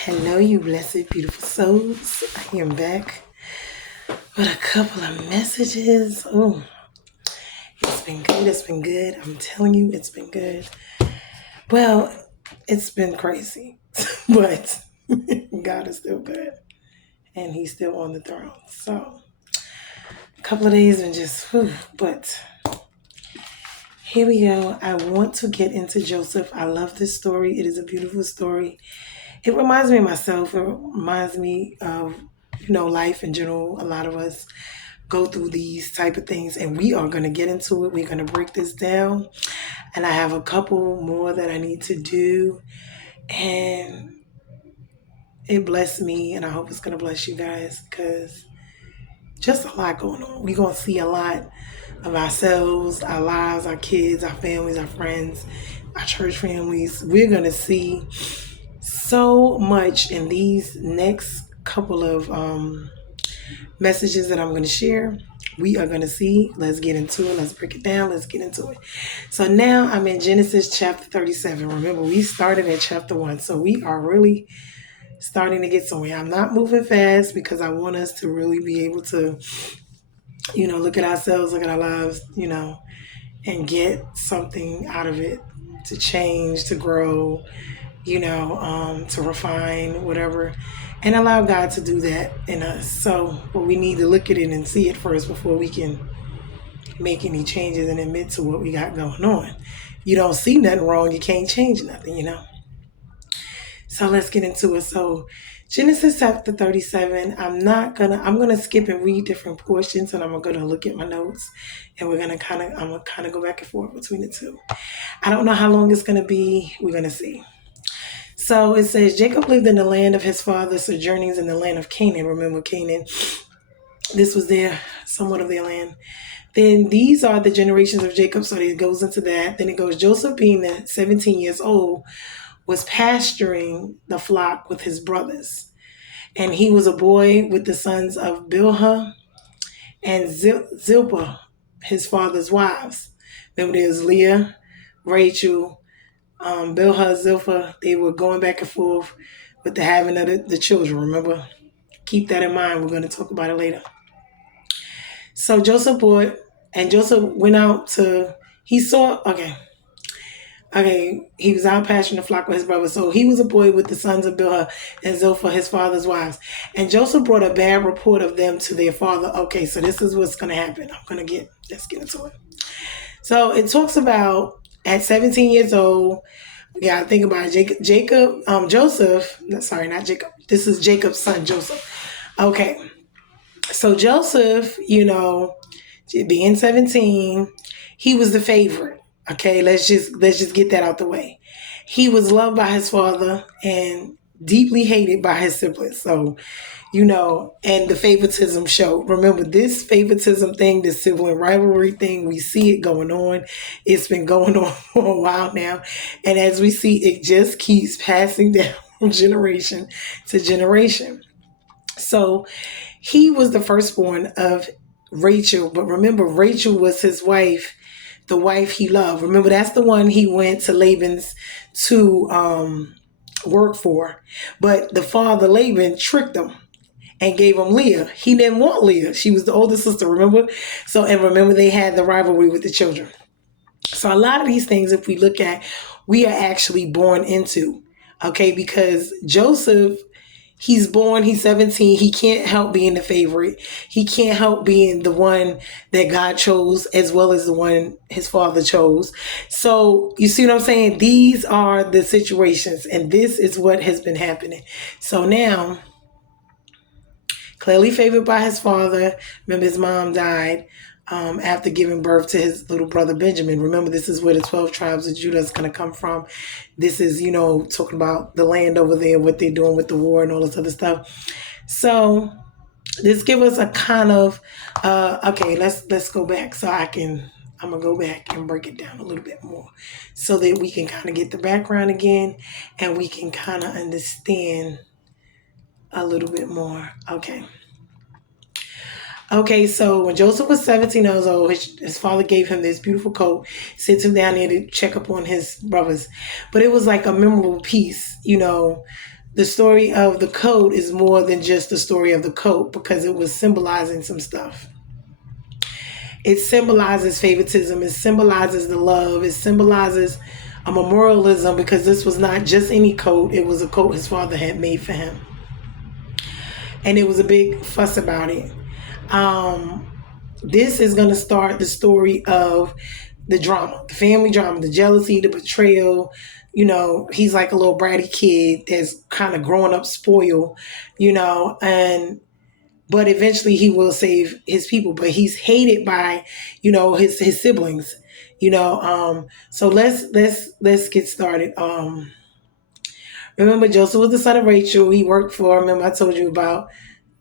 Hello, you blessed, beautiful souls. I am back with a couple of messages. Oh, it's been good. It's been good. I'm telling you, it's been good. Well, it's been crazy, but God is still good and He's still on the throne. So, a couple of days and just, but here we go. I want to get into Joseph. I love this story. It is a beautiful story. It reminds me of myself. It reminds me of, life in general. A lot of us go through these type of things, and we are going to get into it. We're going to break this down, and I have a couple more that I need to do, and it blessed me, and I hope it's going to bless you guys, because just a lot going on. We're going to see a lot of ourselves, our lives, our kids, our families, our friends, our church families. We're going to see so much in these next couple of messages that I'm going to share. We are going to see. Let's get into it. Let's break it down. Let's get into it. So now I'm in Genesis chapter 37. Remember, we started at chapter 1. So we are really starting to get somewhere. I'm not moving fast because I want us to really be able to, look at ourselves, look at our lives, and get something out of it, to change, to grow, to refine, whatever, and allow God to do that in us. So, but we need to look at it and see it first before we can make any changes and admit to what we got going on. You don't see nothing wrong, you can't change nothing. So let's get into it. So Genesis chapter 37, I'm going to skip and read different portions, and I'm going to look at my notes, and I'm going to go back and forth between the two. I don't know how long it's going to be. We're going to see. So it says, Jacob lived in the land of his father's sojournings in the land of Canaan. Remember Canaan, this was somewhat of their land. Then these are the generations of Jacob. So it goes into that. Then it goes, Joseph being 17 years old was pasturing the flock with his brothers. And he was a boy with the sons of Bilhah and Zilpah, his father's wives. Remember, there's Leah, Rachel, Bilhah, Zilpah. They were going back and forth with the having of the children. Remember, keep that in mind. We're going to talk about it later. So Joseph went out he was out pasturing the flock with his brother. So he was a boy with the sons of Bilhah and Zilpah, his father's wives. And Joseph brought a bad report of them to their father. Okay, so this is what's going to happen. Let's get into it. So it talks about at 17 years old, yeah, think about it. Joseph, sorry, not Jacob. This is Jacob's son, Joseph. Okay. So Joseph, being 17, he was the favorite. Okay, let's just get that out the way. He was loved by his father and deeply hated by his siblings. So, and the favoritism showed. Remember, this favoritism thing, this sibling rivalry thing, we see it going on. It's been going on for a while now. And as we see, it just keeps passing down from generation to generation. So he was the firstborn of Rachel. But remember, Rachel was his wife, the wife he loved. Remember, that's the one he went to Laban's to work for. But the father, Laban, tricked him and gave him Leah. He didn't want Leah. She was the older sister, remember? And remember, they had the rivalry with the children. So a lot of these things, if we look at, we are actually born into, okay? Because Joseph, he's 17. He can't help being the favorite. He can't help being the one that God chose as well as the one his father chose. So you see what I'm saying? These are the situations, and this is what has been happening. So now, clearly favored by his father. Remember, his mom died after giving birth to his little brother Benjamin. Remember, this is where the 12 tribes of Judah is going to come from. This is, talking about the land over there, what they're doing with the war and all this other stuff. So this give us a kind of, okay, let's go back so I'm going to go back and break it down a little bit more so that we can kind of get the background again and we can kind of understand a little bit more. Okay, so when Joseph was 17 years old, his father gave him this beautiful coat, sent him down there to check up on his brothers. But it was like a memorable piece, the story of the coat is more than just the story of the coat, because it was symbolizing some stuff. It symbolizes favoritism. It symbolizes the love. It symbolizes a memorialism, because this was not just any coat. It was a coat his father had made for him. And it was a big fuss about it. This is going to start the story of the drama, the family drama, the jealousy, the betrayal. You know, he's like a little bratty kid that's kind of growing up spoiled, you know, but eventually he will save his people, but he's hated by, you know, his siblings, you know. So let's get started. Remember, Joseph was the son of Rachel. He worked for, remember I told you about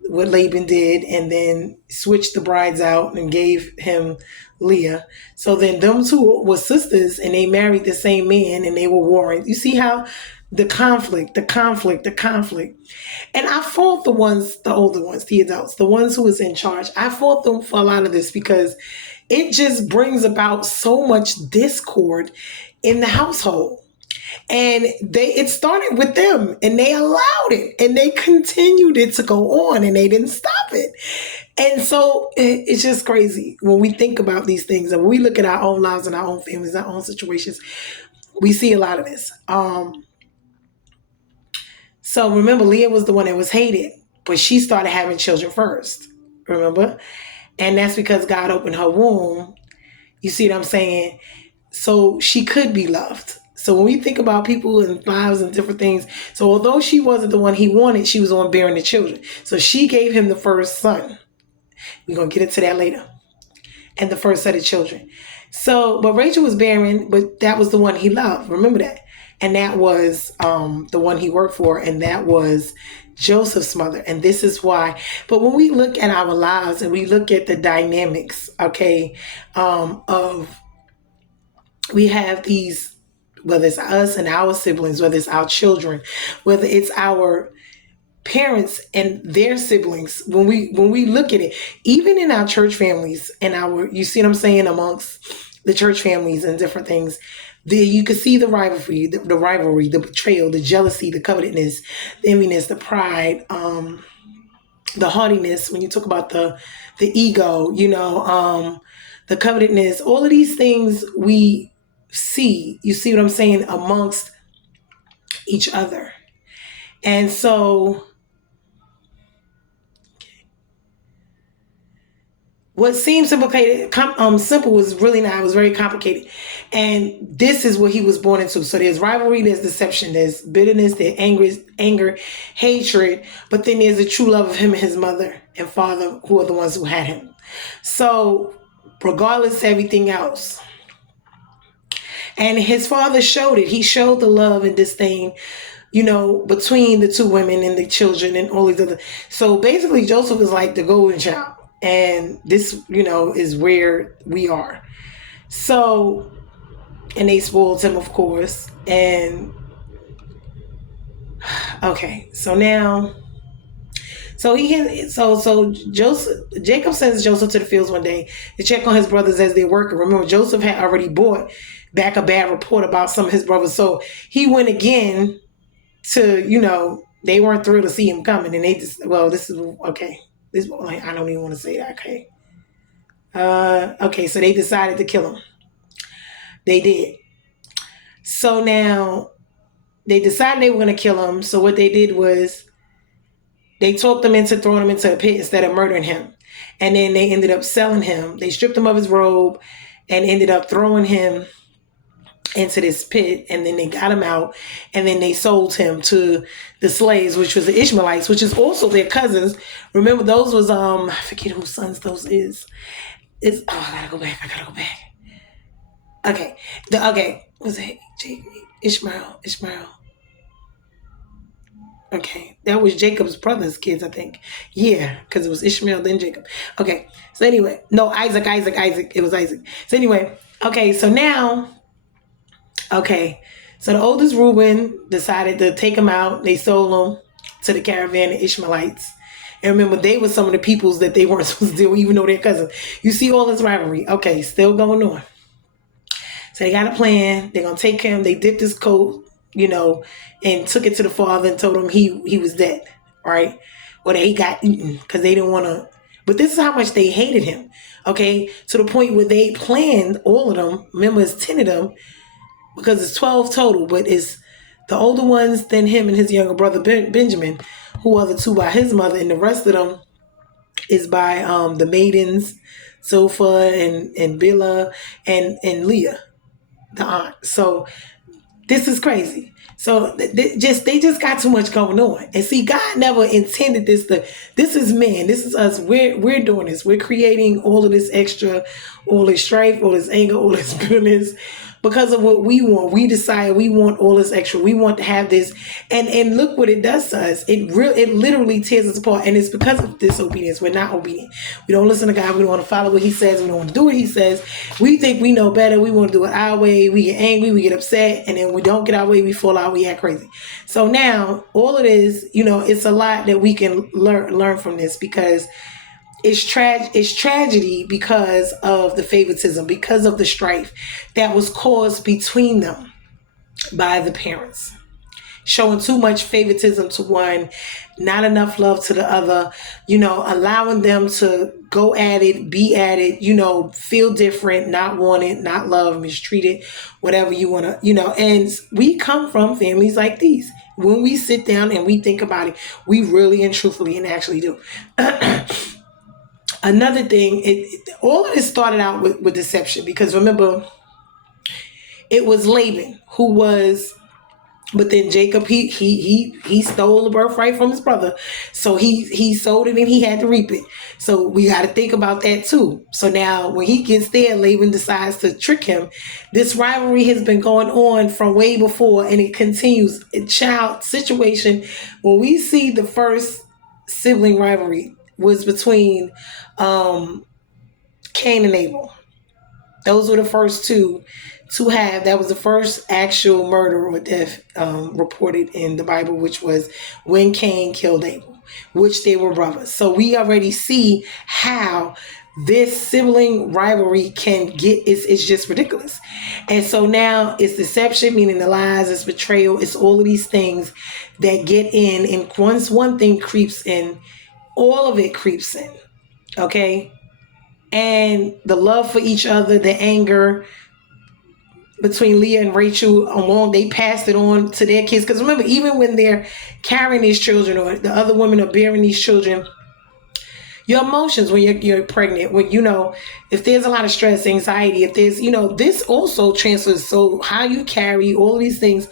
what Laban did, and then switched the brides out and gave him Leah. So then them two were sisters, and they married the same man, and they were warring. You see how the conflict. And I fought the older ones, the adults, the ones who was in charge. I fought them for a lot of this, because it just brings about so much discord in the household. And it started with them, and they allowed it, and they continued it to go on, and they didn't stop it. And so it's just crazy when we think about these things, and when we look at our own lives and our own families, our own situations, we see a lot of this. So remember, Leah was the one that was hated, but she started having children first, remember? And that's because God opened her womb. You see what I'm saying? So she could be loved. So when we think about people and lives and different things, so although she wasn't the one he wanted, she was the one bearing the children. So she gave him the first son. We're going to get into that later. And the first set of children. So, but Rachel was barren, but that was the one he loved. Remember that. And that was the one he worked for. And that was Joseph's mother. And this is why. But when we look at our lives and we look at the dynamics, okay, we have these, whether it's us and our siblings, whether it's our children, whether it's our parents and their siblings, when we look at it, even in our church families and you see what I'm saying, amongst the church families and different things, you can see the rivalry, the betrayal, the jealousy, the covetousness, the enviness, the pride, the haughtiness, when you talk about the ego, you know, the covetousness, all of these things we see, you see what I'm saying, amongst each other. And so what seems simple was really not. It was very complicated. And this is what he was born into. So there's rivalry, there's deception, there's bitterness, there's anger, hatred, but then there's the true love of him and his mother and father, who are the ones who had him. So regardless of everything else, and his father showed it. He showed the love and disdain, you know, between the two women and the children and all these other. So basically, Joseph is like the golden child. And this, you know, is where we are. So, and they spoiled him, of course. And, okay, so now, so Jacob sends Joseph to the fields one day to check on his brothers as they're working. Remember, Joseph had already brought back a bad report about some of his brothers. So he went again to, you know, they weren't thrilled to see him coming. And they just, well, this is, okay. This, like, I don't even want to say that, okay. Okay, so they decided to kill him. They did. So now, they decided they were going to kill him. So what they did was, they talked them into throwing him into a pit instead of murdering him. And then they ended up selling him. They stripped him of his robe and ended up throwing him into this pit, and then they got him out, and then they sold him to the slaves, which was the Ishmaelites, which is also their cousins. Remember, those was I forget whose sons those is. It's I gotta go back. Okay, was it Ishmael? Okay, that was Jacob's brother's kids, I think. Yeah, because it was Ishmael, then Jacob. Okay, so anyway, no, Isaac. It was Isaac. So anyway, okay, so now. Okay, so the oldest Reuben decided to take him out. They sold him to the caravan of Ishmaelites. And remember, they were some of the peoples that they weren't supposed to deal with, even though they're cousins. You see all this rivalry. Okay, still going on. So they got a plan. They're going to take him. They dipped his coat and took it to the father and told him he was dead, right? Or that he got eaten because they didn't want to. But this is how much they hated him, okay? To the point where they planned, all of them, remember it's 10 of them, because it's 12 total, but it's the older ones, then him and his younger brother Benjamin, who are the two by his mother, and the rest of them is by the maidens, Sophia and Bilhah and Leah, the aunt. So this is crazy. So they just got too much going on. And see, God never intended this this is man. This is us. We're doing this. We're creating all of this extra, all this strife, all this anger, all this bitterness because of what we want. We decide we want all this extra. We want to have this. And look what it does to us. It literally tears us apart. And it's because of disobedience. We're not obedient. We don't listen to God. We don't want to follow what he says. We don't want to do what he says. We think we know better. We want to do it our way. We get angry. We get upset. And then we don't get our way. We fall out. We act crazy. So now all of this, it's a lot that we can learn from this, because it's tragedy because of the favoritism, because of the strife that was caused between them by the parents. Showing too much favoritism to one, not enough love to the other, allowing them to go at it, be at it, feel different, not wanted, not loved, mistreated, whatever you want to, and we come from families like these. When we sit down and we think about it, we really and truthfully and actually do. Another thing, all of this started out with deception, because remember, it was Laban who was, but then Jacob, he stole the birthright from his brother. So he sold it and he had to reap it. So we got to think about that too. So now when he gets there, Laban decides to trick him. This rivalry has been going on from way before, and it continues. A child situation, when we see the first sibling rivalry was between Cain and Abel. Those were the first two to have. That was the first actual murder or death reported in the Bible, which was when Cain killed Abel, which they were brothers. So we already see how this sibling rivalry can get, it's just ridiculous. And so now it's deception, meaning the lies, it's betrayal, it's all of these things that get in. And once one thing creeps in, all of it creeps in. Okay? And the love for each other, the anger between Leah and Rachel, they passed it on to their kids. Because remember, even when they're carrying these children, or the other women are bearing these children, your emotions when you're pregnant, when, if there's a lot of stress, anxiety, if there's, this also transfers. So how you carry all of these things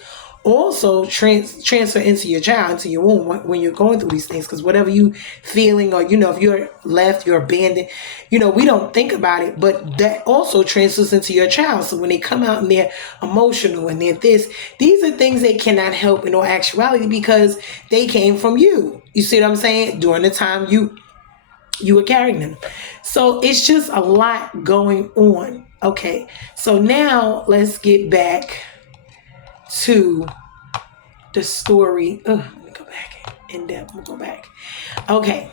also transfer into your child, into your womb when you're going through these things. Because whatever you feeling, or if you're left, you're abandoned, we don't think about it, but that also transfers into your child. So when they come out and they're emotional and they're these are things they cannot help in all actuality, because they came from you. You see what I'm saying? During the time you were carrying them. So it's just a lot going on. Okay, so now let's get back to the story. Let me go back in depth. We'll go back. Okay.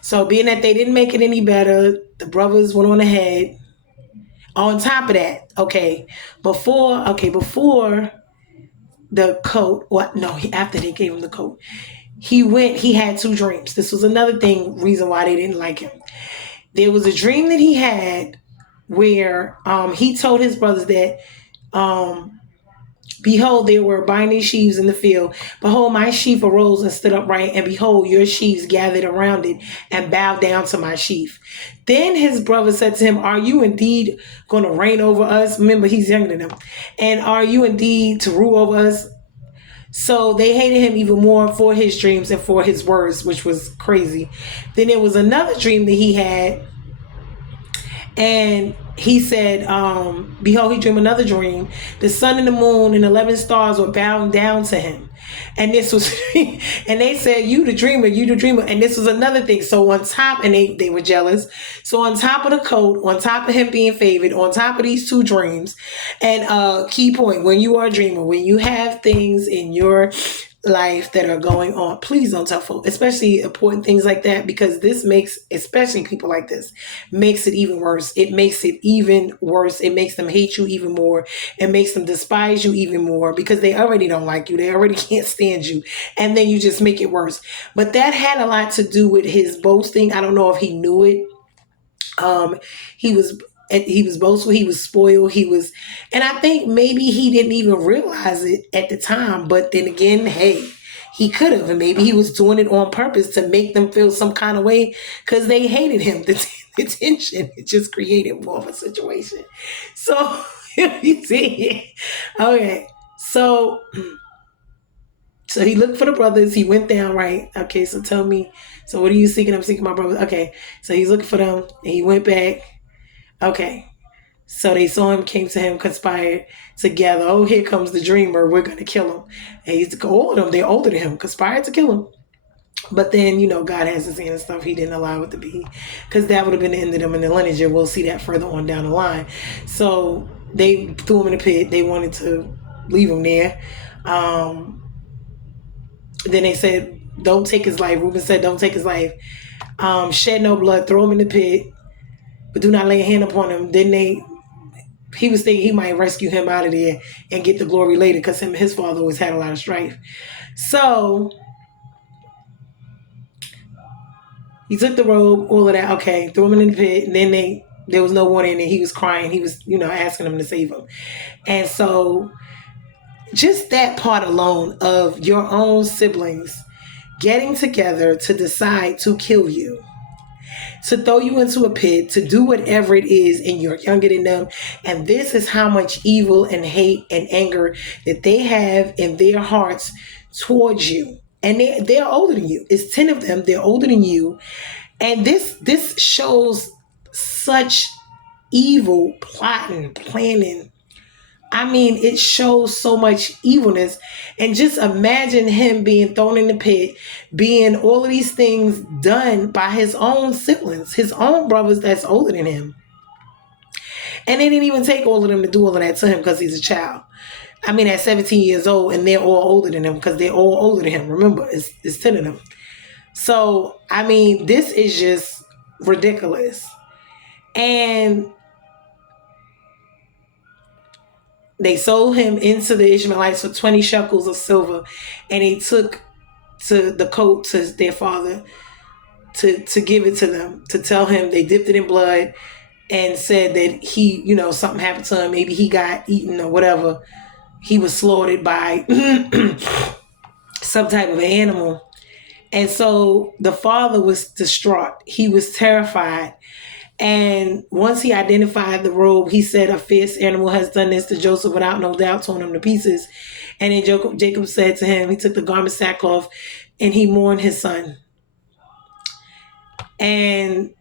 So being that they didn't make it any better, the brothers went on ahead. On top of that, before the coat, after they gave him the coat, he had two dreams. This was another reason why they didn't like him. There was a dream that he had where he told his brothers that, behold, there were binding sheaves in the field. Behold, my sheaf arose and stood upright, and behold, your sheaves gathered around it and bowed down to my sheaf. Then his brother said to him, are you indeed going to reign over us? Remember, he's younger than them. And are you indeed to rule over us? So they hated him even more for his dreams and for his words, which was crazy. Then there was another dream that he had. And he said, behold, he dreamed another dream. The sun and the moon and 11 stars were bowing down to him. And this was, and they said, you the dreamer. And this was another thing. So on top, and they were jealous. So on top of the coat, on top of him being favored, on top of these two dreams, and key point, when you are a dreamer, when you have things in your life that are going on, please don't tell folks, especially important things like that, because this makes, especially people like this, makes it even worse. It makes it even worse. It makes them hate you even more. It makes them despise you even more because they already don't like you. They already can't stand you. And then you just make it worse. But that had a lot to do with his boasting. I don't know if he knew it. He was boastful, he was spoiled, and I think maybe he didn't even realize it at the time. But then again, hey, he could have, and maybe he was doing it on purpose to make them feel some kind of way because they hated him. The tension, it just created more of a situation. So you see, okay, so he looked for the brothers. He went down, right? Okay, so tell me. So what are you seeking? I'm seeking my brothers. Okay, so he's looking for them, and he went back. Okay, so they saw him, came to him, conspired together. Oh, here comes the dreamer. We're going to kill him. And he's all of them. They're older than him. Conspired to kill him. But then, God has his hand and stuff. He didn't allow it to be. Because that would have been the end of them in the lineage. And we'll see that further on down the line. So they threw him in the pit. They wanted to leave him there. Then they said, don't take his life. Reuben said, don't take his life. Shed no blood. Throw him in the pit. But do not lay a hand upon him. Then he was thinking he might rescue him out of there and get the glory later because him and his father always had a lot of strife. So he took the robe, all of that. Okay, threw him in the pit. And then there was no water in it. He was crying. He was, asking them to save him. And so just that part alone of your own siblings getting together to decide to kill you, to throw you into a pit, to do whatever it is, and you're younger than them. And this is how much evil and hate and anger that they have in their hearts towards you. And they're older than you. It's 10 of them. They're older than you. And this shows such evil plotting, planning. I mean, it shows so much evilness. And just imagine him being thrown in the pit, being all of these things done by his own siblings, his own brothers that's older than him. And they didn't even take all of them to do all of that to him because he's a child. I mean, at 17 years old, and they're all older than him because they're all older than him. Remember, it's 10 of them. So, I mean, this is just ridiculous. And they sold him into the Ishmaelites for 20 shekels of silver, and they took the coat to their father to give it to them, to tell him they dipped it in blood and said that he, something happened to him. Maybe he got eaten or whatever. He was slaughtered by some type of animal. And so the father was distraught. He was terrified. And once he identified the robe, he said, a fierce animal has done this to Joseph without no doubt, torn him to pieces. And then Jacob said to him, he took the garment sackcloth and he mourned his son. And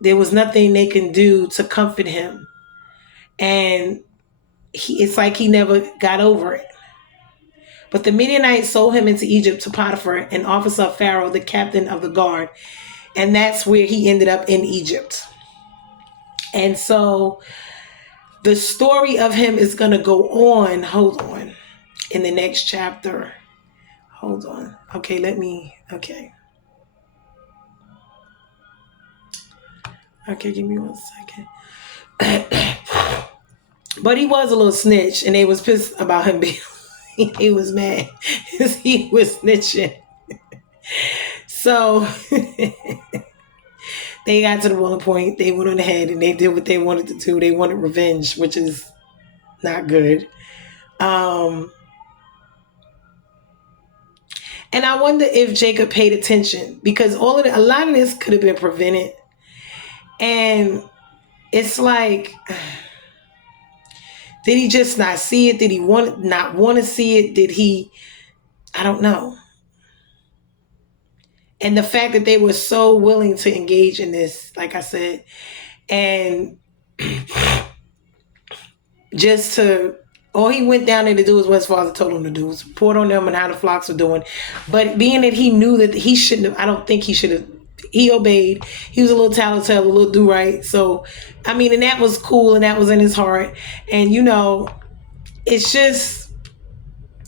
there was nothing they can do to comfort him. And it's like he never got over it. But the Midianites sold him into Egypt to Potiphar, an officer of Pharaoh, the captain of the guard. And that's where he ended up, in Egypt. And so the story of him is going to go on. Hold on. In the next chapter. Hold on. Okay, okay. Okay, give me 1 second. But he was a little snitch, and they was pissed about him being, he was mad because he was snitching. So they got to the boiling point. They went on ahead and they did what they wanted to do. They wanted revenge, which is not good. And I wonder if Jacob paid attention, because a lot of this could have been prevented. And it's like, did he just not see it? Did he not want to see it? Did he? I don't know. And the fact that they were so willing to engage in this, like I said, and all he went down there to do is what his father told him to do, was report on them and how the flocks were doing. But being that he knew that he shouldn't have, I don't think he should have, he obeyed. He was a little tattletale, a little do-right. So, I mean, and that was cool, and that was in his heart. And, it's just,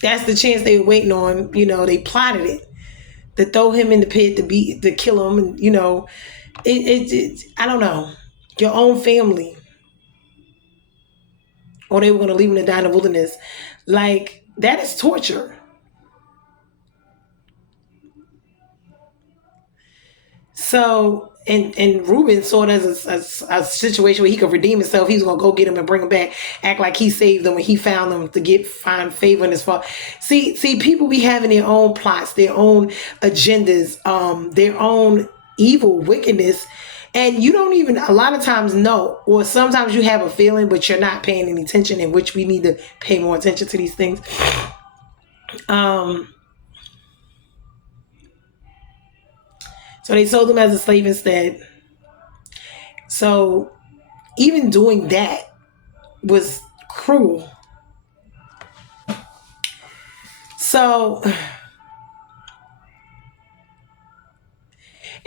That's the chance they were waiting on. They plotted it to throw him in the pit to kill him, and I don't know, your own family, or they were going to leave him to die in the wilderness. Like, that is torture. So, and Reuben saw it as a situation where he could redeem himself. He was gonna go get him and bring him back, act like he saved them and he found them to find favor in his fault. See, people be having their own plots, their own agendas, their own evil wickedness, and you don't even a lot of times know, or sometimes you have a feeling, but you're not paying any attention. In which we need to pay more attention to these things. So they sold him as a slave instead. So even doing that was cruel. So,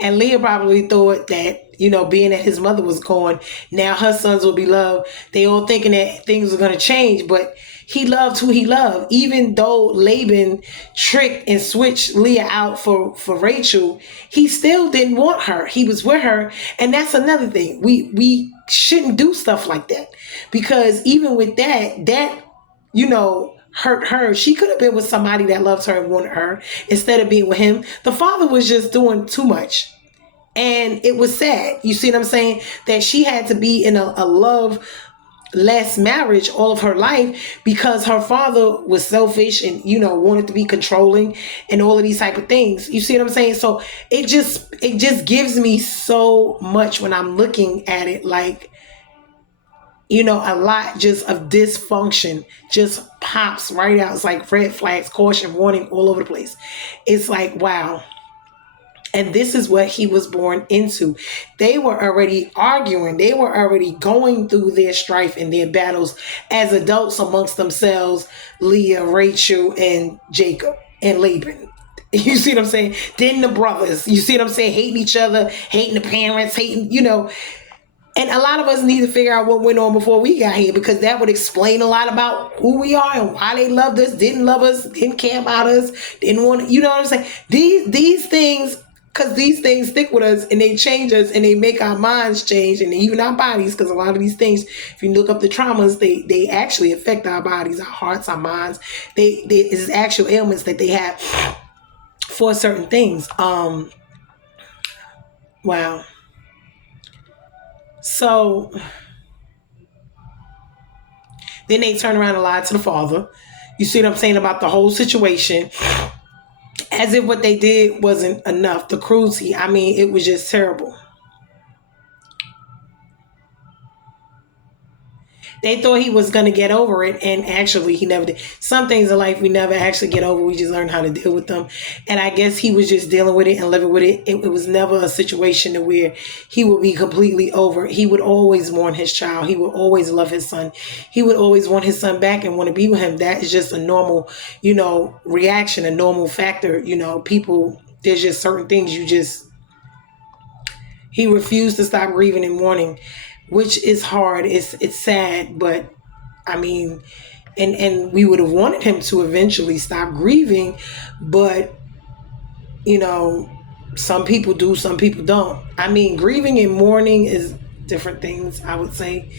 and Leah probably thought that, being that his mother was gone, now her sons will be loved. They all thinking that things were going to change, but he loved who he loved. Even though Laban tricked and switched Leah out for Rachel, he still didn't want her. He was with her. And that's another thing. We shouldn't do stuff like that, because even with that, hurt her. She could have been with somebody that loved her and wanted her instead of being with him. The father was just doing too much. And it was sad. You see what I'm saying? That she had to be in a love less marriage all of her life because her father was selfish and wanted to be controlling and all of these type of things. You see what I'm saying? So it just gives me so much when I'm looking at it, like, a lot just of dysfunction just pops right out. It's like red flags, caution, warning all over the place. It's like, wow. And this is what he was born into. They were already arguing. They were already going through their strife and their battles as adults amongst themselves, Leah, Rachel, and Jacob, and Laban. You see what I'm saying? Then the brothers, you see what I'm saying? Hating each other, hating the parents, hating. And a lot of us need to figure out what went on before we got here, because that would explain a lot about who we are and why they loved us, didn't love us, didn't care about us, didn't want to, you know what I'm saying? These things, because these things stick with us and they change us and they make our minds change and even our bodies, because a lot of these things, if you look up the traumas, they actually affect our bodies, our hearts, our minds. It's actual ailments that they have for certain things. Wow. So then they turn around and lie to the father. You see what I'm saying about the whole situation? As if what they did wasn't enough. The cruelty, it was just terrible. They thought he was going to get over it, and actually he never did. Some things in life we never actually get over. We just learn how to deal with them. And I guess he was just dealing with it and living with it. It was never a situation to where he would be completely over. He would always mourn his child. He would always love his son. He would always want his son back and want to be with him. That is just a normal, reaction, a normal factor. People, there's just certain things he refused to stop grieving and mourning, which is hard. It's sad, but and we would have wanted him to eventually stop grieving, but some people do, some people don't. Grieving and mourning is different things, I would say,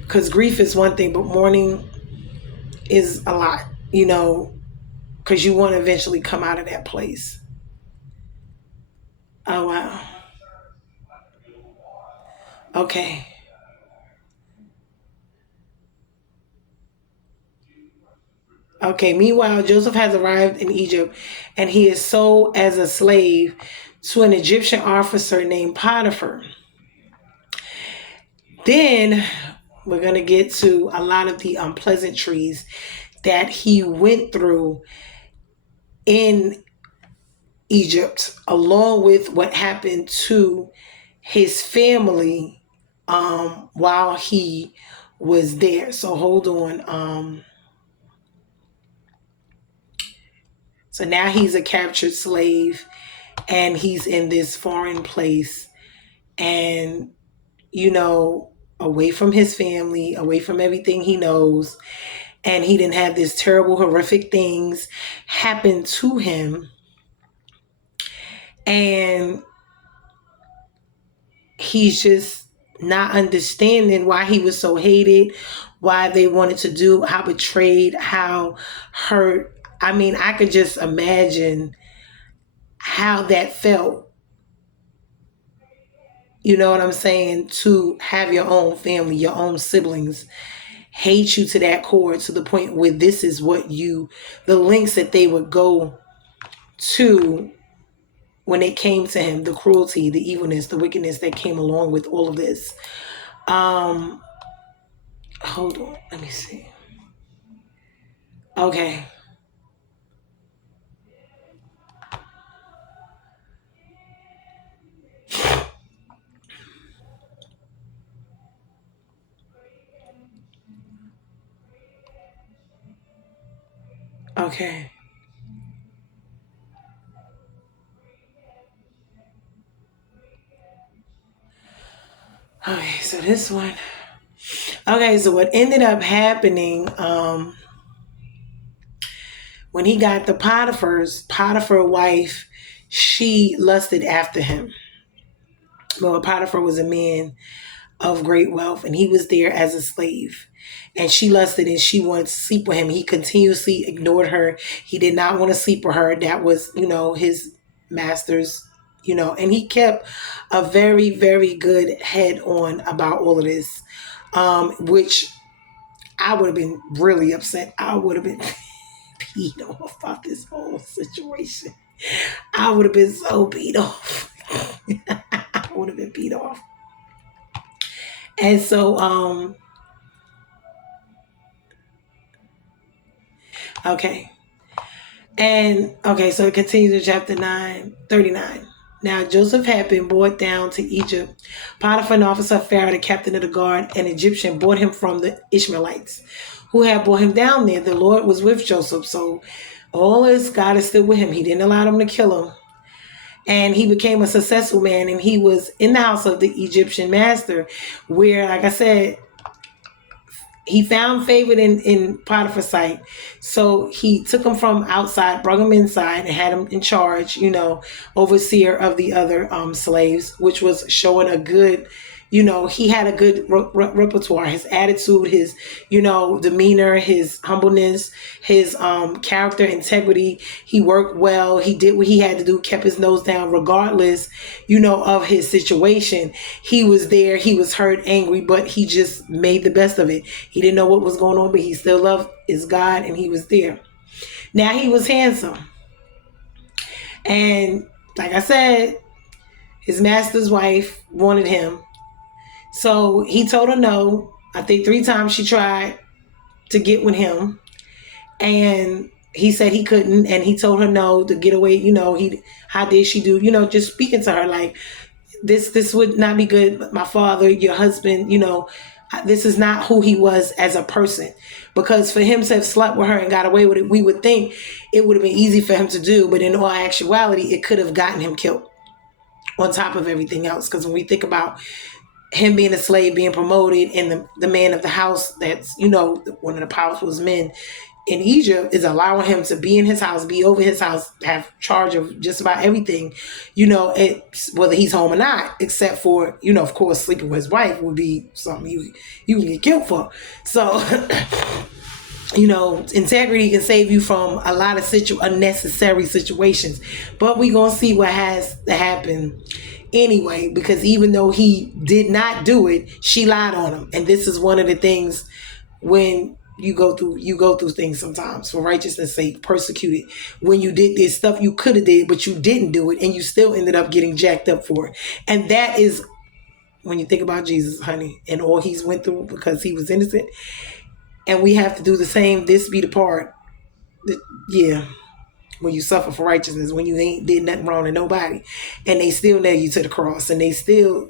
because grief is one thing, but mourning is a lot, because you want to eventually come out of that place. Oh, wow. Okay. Okay, meanwhile, Joseph has arrived in Egypt and he is sold as a slave to an Egyptian officer named Potiphar. Then we're going to get to a lot of the unpleasantries that he went through in Egypt, along with what happened to his family while he was there. So hold on. So now he's a captured slave and he's in this foreign place and, away from his family, away from everything he knows. and he didn't have this terrible, horrific things happen to him. And he's just not understanding why he was so hated, why they wanted to do, how betrayed, how hurt. I mean, I could just imagine how that felt. You know what I'm saying? To have your own family, your own siblings hate you to that core, to the point where this is what the links that they would go to when it came to him, the cruelty, the evilness, the wickedness that came along with all of this. Hold on, let me see. Okay. Okay. Okay, so this one. Okay, so what ended up happening, when he got the Potiphar wife, she lusted after him. Well, Potiphar was a man of great wealth, and he was there as a slave. And she lusted and she wanted to sleep with him. He continuously ignored her. He did not want to sleep with her. That was, his master's, and he kept a very, very good head on about all of this, which I would have been really upset. I would have been peed off about this whole situation. I would have been so peed off. I would have been peed off. And so, okay. And okay, so it continues in chapter 39. Now Joseph had been brought down to Egypt. Potiphar, an officer of Pharaoh, the captain of the guard, an Egyptian, brought him from the Ishmaelites who had brought him down there. The Lord was with Joseph, so all his God is still with him. He didn't allow them to kill him. And he became a successful man, and he was in the house of the Egyptian master, where, like I said, he found favor in Potiphar's sight. So he took him from outside, brought him inside, and had him in charge, overseer of the other slaves, which was showing a good, he had a good repertoire. His attitude, his, demeanor, his humbleness, his character, integrity. He worked well. He did what he had to do, kept his nose down, regardless, of his situation. He was there. He was hurt, angry, but he just made the best of it. He didn't know what was going on, but he still loved his God, and he was there. Now, he was handsome. And like I said, his master's wife wanted him. So he told her no. I think 3 times she tried to get with him. And he said he couldn't. And he told her no to get away. How did she do? Just speaking to her like, this would not be good. My father, your husband, this is not who he was as a person. Because for him to have slept with her and got away with it, we would think it would have been easy for him to do. But in all actuality, it could have gotten him killed on top of everything else. Because when we think about him being a slave, being promoted, and the man of the house that's, one of the powerful men in Egypt, is allowing him to be in his house, be over his house, have charge of just about everything, whether he's home or not, except for, of course, sleeping with his wife would be something you would get killed for. So, integrity can save you from a lot of unnecessary situations. But we're going to see what has to happen anyway, because even though he did not do it, she lied on him. And this is one of the things when you go through things sometimes for righteousness' sake, persecuted, when you did this stuff you could have did, but you didn't do it, and you still ended up getting jacked up for it. And that is when you think about Jesus, honey, and all he's went through because he was innocent. And we have to do the same. This be the part that, when you suffer for righteousness, when you ain't did nothing wrong to nobody, and they still nail you to the cross, and they still,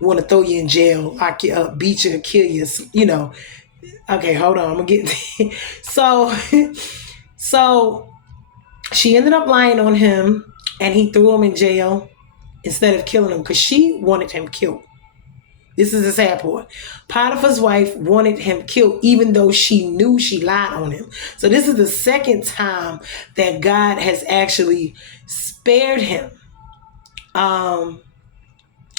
want to throw you in jail, lock you up, beat you, kill you, Okay, hold on, I'm gonna get so she ended up lying on him, and he threw him in jail instead of killing him, because she wanted him killed. This is the sad part. Potiphar's wife wanted him killed, even though she knew she lied on him. So this is the second time that God has actually spared him.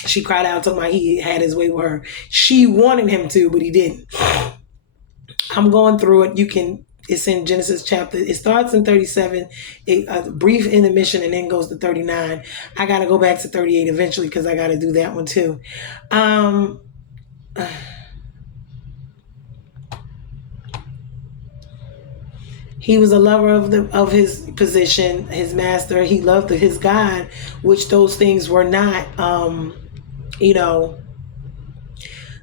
She cried out, talking about he had his way with her. She wanted him to, but he didn't. I'm going through it. It's in Genesis chapter. It starts in 37, a brief intermission, and then goes to 39. I got to go back to 38 eventually because I got to do that one too. He was a lover of his position, his master. He loved his God, which those things were not.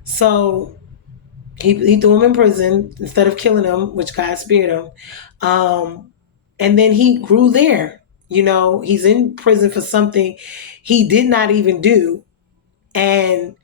So he threw him in prison instead of killing him, which God spared him. And then he grew there. He's in prison for something he did not even do. And,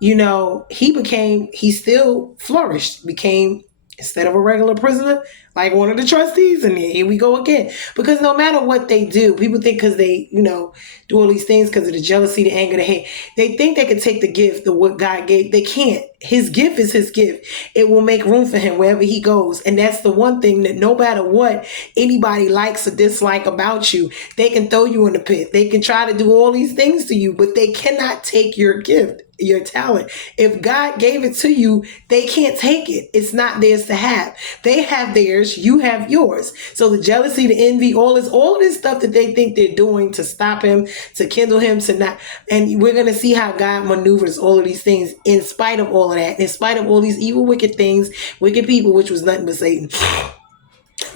he still flourished, became, instead of a regular prisoner, like one of the trustees. And here we go again. Because no matter what they do, people think because they, do all these things because of the jealousy, the anger, the hate, they think they can take the gift of what God gave. They can't. His gift is his gift. It will make room for him wherever he goes. And that's the one thing that no matter what anybody likes or dislike about you, they can throw you in the pit. They can try to do all these things to you, but they cannot take your gift, your talent. If God gave it to you, they can't take it. It's not theirs to have. They have theirs, you have yours. So the jealousy, the envy, all of this stuff that they think they're doing to stop him, to kindle him, to not. And we're going to see how God maneuvers all of these things in spite of all of that, in spite of all these evil, wicked things, wicked people, which was nothing but Satan,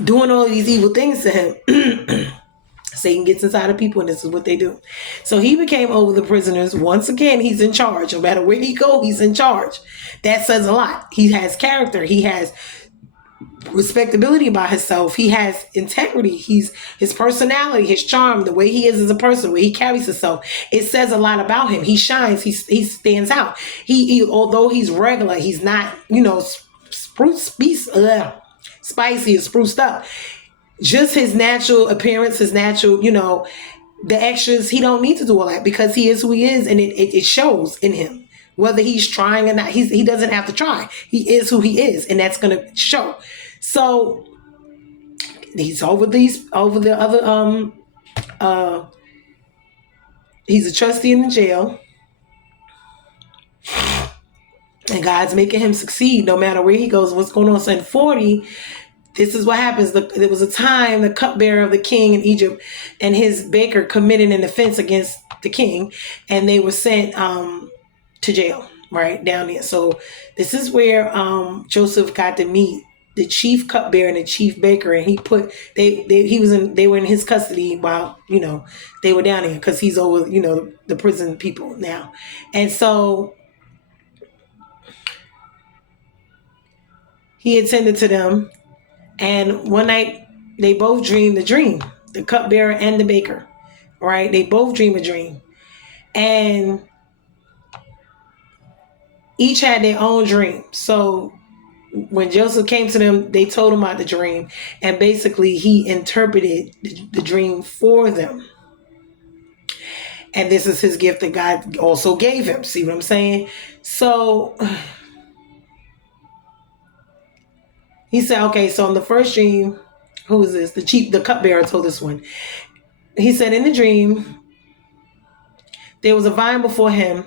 doing all these evil things to him. Satan gets inside of people, and this is what they do. So he became over the prisoners. Once again, he's in charge. No matter where he goes, he's in charge. That says a lot. He has character. He has respectability about himself. He has integrity. His personality, his charm, the way he is as a person, the way he carries himself. It says a lot about him. He shines. He stands out. He although he's regular, he's not, spicy or spruced up. Just his natural appearance, his natural, the extras, he don't need to do all that because he is who he is, and it shows in him. Whether he's trying or not, he doesn't have to try. He is who he is, and that's going to show. So he's over the other, he's a trustee in the jail. And God's making him succeed no matter where he goes, what's going on. So in 40, this is what happens. There was a time the cupbearer of the king in Egypt and his baker committed an offense against the king, and they were sent to jail, right down there. So this is where Joseph got to meet the chief cupbearer and the chief baker, and they were in his custody while they were down there because he's over the prison people now, and so he attended to them. And one night, they both dreamed a dream, the cupbearer and the baker, right? They both dream a dream. And each had their own dream. So when Joseph came to them, they told him about the dream. And basically, he interpreted the dream for them. And this is his gift that God also gave him. See what I'm saying? So he said, okay, so in the first dream, who is this? The cupbearer told this one. He said, in the dream, there was a vine before him,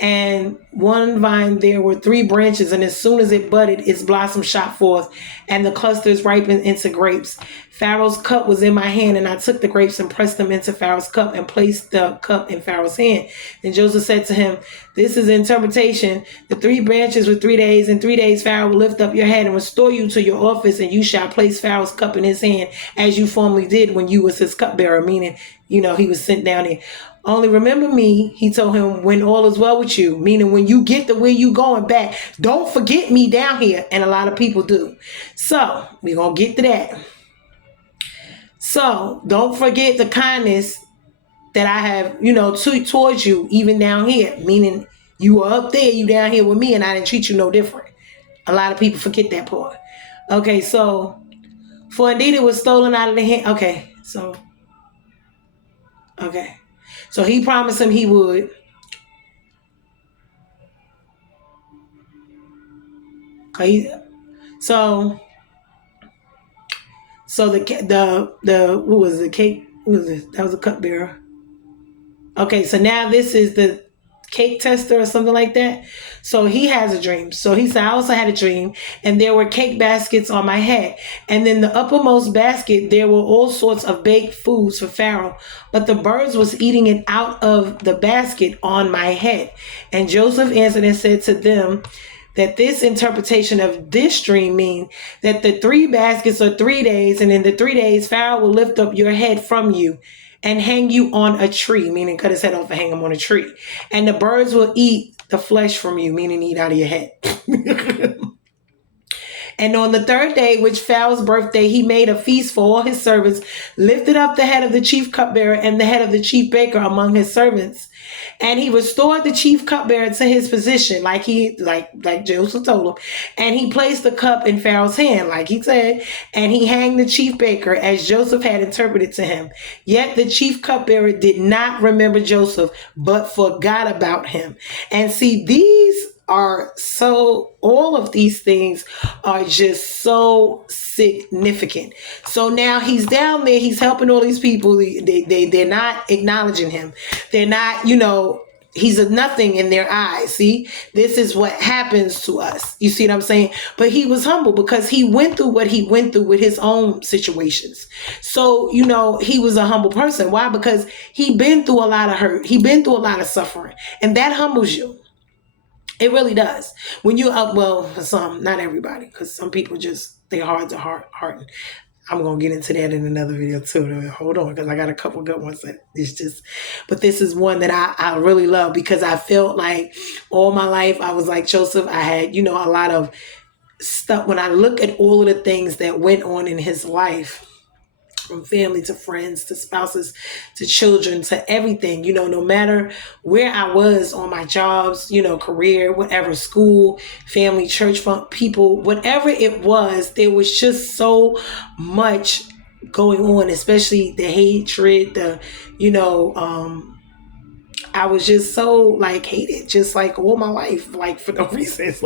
and one vine, there were 3 branches, and as soon as it budded, its blossom shot forth, and the clusters ripened into grapes. Pharaoh's cup was in my hand, and I took the grapes and pressed them into Pharaoh's cup and placed the cup in Pharaoh's hand. Then Joseph said to him, this is the interpretation. The 3 branches were 3 days. In 3 days, Pharaoh will lift up your head and restore you to your office, and you shall place Pharaoh's cup in his hand as you formerly did when you was his cupbearer, meaning, he was sent down here. Only remember me, he told him, when all is well with you, meaning when you get to where you going back, don't forget me down here. And a lot of people do. So we're going to get to that. So don't forget the kindness that I have, towards you, even down here, meaning you were up there, you down here with me, and I didn't treat you no different. A lot of people forget that part. Okay, so for indeed it was stolen out of the hand. Okay. So he promised him he would. So the what was the cake? What was it? That was a cupbearer. Okay, so now this is the cake tester or something like that. So he has a dream. So he said, I also had a dream, and there were cake baskets on my head. And in the uppermost basket, there were all sorts of baked foods for Pharaoh. But the birds was eating it out of the basket on my head. And Joseph answered and said to them, that this interpretation of this dream mean that the 3 baskets are 3 days, and in the 3 days Pharaoh will lift up your head from you and hang you on a tree, meaning cut his head off and hang him on a tree. And the birds will eat the flesh from you, meaning eat out of your head. And on the 3rd day, which Pharaoh's birthday, he made a feast for all his servants, lifted up the head of the chief cupbearer and the head of the chief baker among his servants. And he restored the chief cupbearer to his position, like Joseph told him. And he placed the cup in Pharaoh's hand, like he said, and he hanged the chief baker as Joseph had interpreted to him. Yet the chief cupbearer did not remember Joseph, but forgot about him. And see, all of these things are just so significant. So now he's down there, he's helping all these people. They're not acknowledging him. They're not, he's a nothing in their eyes. See, this is what happens to us. You see what I'm saying? But he was humble because he went through what he went through with his own situations. So, he was a humble person. Why? Because he been through a lot of hurt. He been through a lot of suffering, and that humbles you. It really does. When you for some, not everybody, because some people they're hard to hearten. I'm going to get into that in another video too. Hold on, because I got a couple good ones that but this is one that I really love, because I felt like all my life I was like Joseph. I had, a lot of stuff. When I look at all of the things that went on in his life, from family to friends to spouses to children to everything, no matter where I was on my jobs, career, whatever, school, family, church, people, whatever it was, there was just so much going on, especially the hatred, I was just so hated, just all my life, for no reason. It's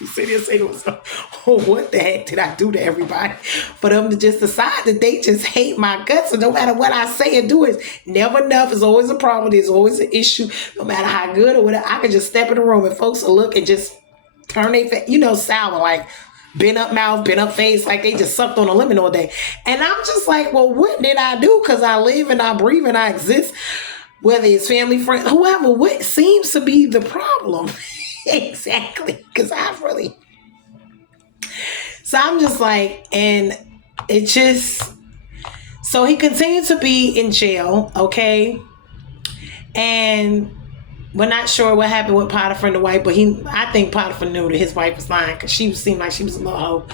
you sit here and say to myself, oh, what the heck did I do to everybody? For them to just decide that they just hate my guts. And no matter what I say and do, it's never enough. There's always a problem. There's always an issue. No matter how good or whatever, I could just step in the room and folks will look and just turn their face, sour, bent up mouth, bent up face, like they just sucked on a lemon all day. And I'm just like, well, what did I do? Because I live and I breathe and I exist. Whether it's family, friend, whoever, what seems to be the problem? Exactly. Because so I'm just and it just, so he continued to be in jail, okay? And we're not sure what happened with Potiphar and the wife, but I think Potiphar knew that his wife was lying, because she seemed like she was a little hoe.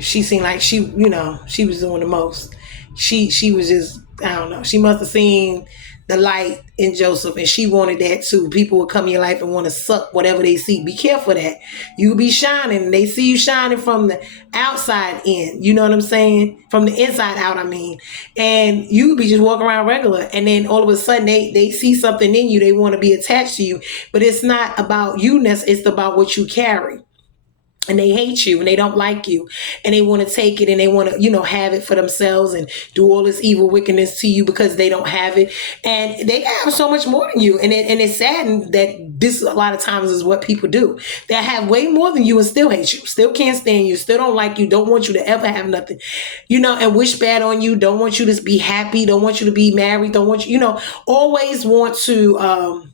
She seemed like she was doing the most. She was just, I don't know, she must have seen the light in Joseph, and she wanted that too. People would come in your life and want to suck whatever they see. Be careful of that. You be shining, and they see you shining from the outside in. You know what I'm saying? From the inside out, I mean. And you be just walking around regular, and then all of a sudden they see something in you. They want to be attached to you. But it's not about you-ness. It's about what you carry. And they hate you and they don't like you, and they want to take it and they want to, have it for themselves and do all this evil wickedness to you because they don't have it. And they have so much more than you. And it's sad that this a lot of times is what people do. They have way more than you and still hate you, still can't stand you, still don't like you, don't want you to ever have nothing, and wish bad on you, don't want you to be happy, don't want you to be married, don't want you, always want to,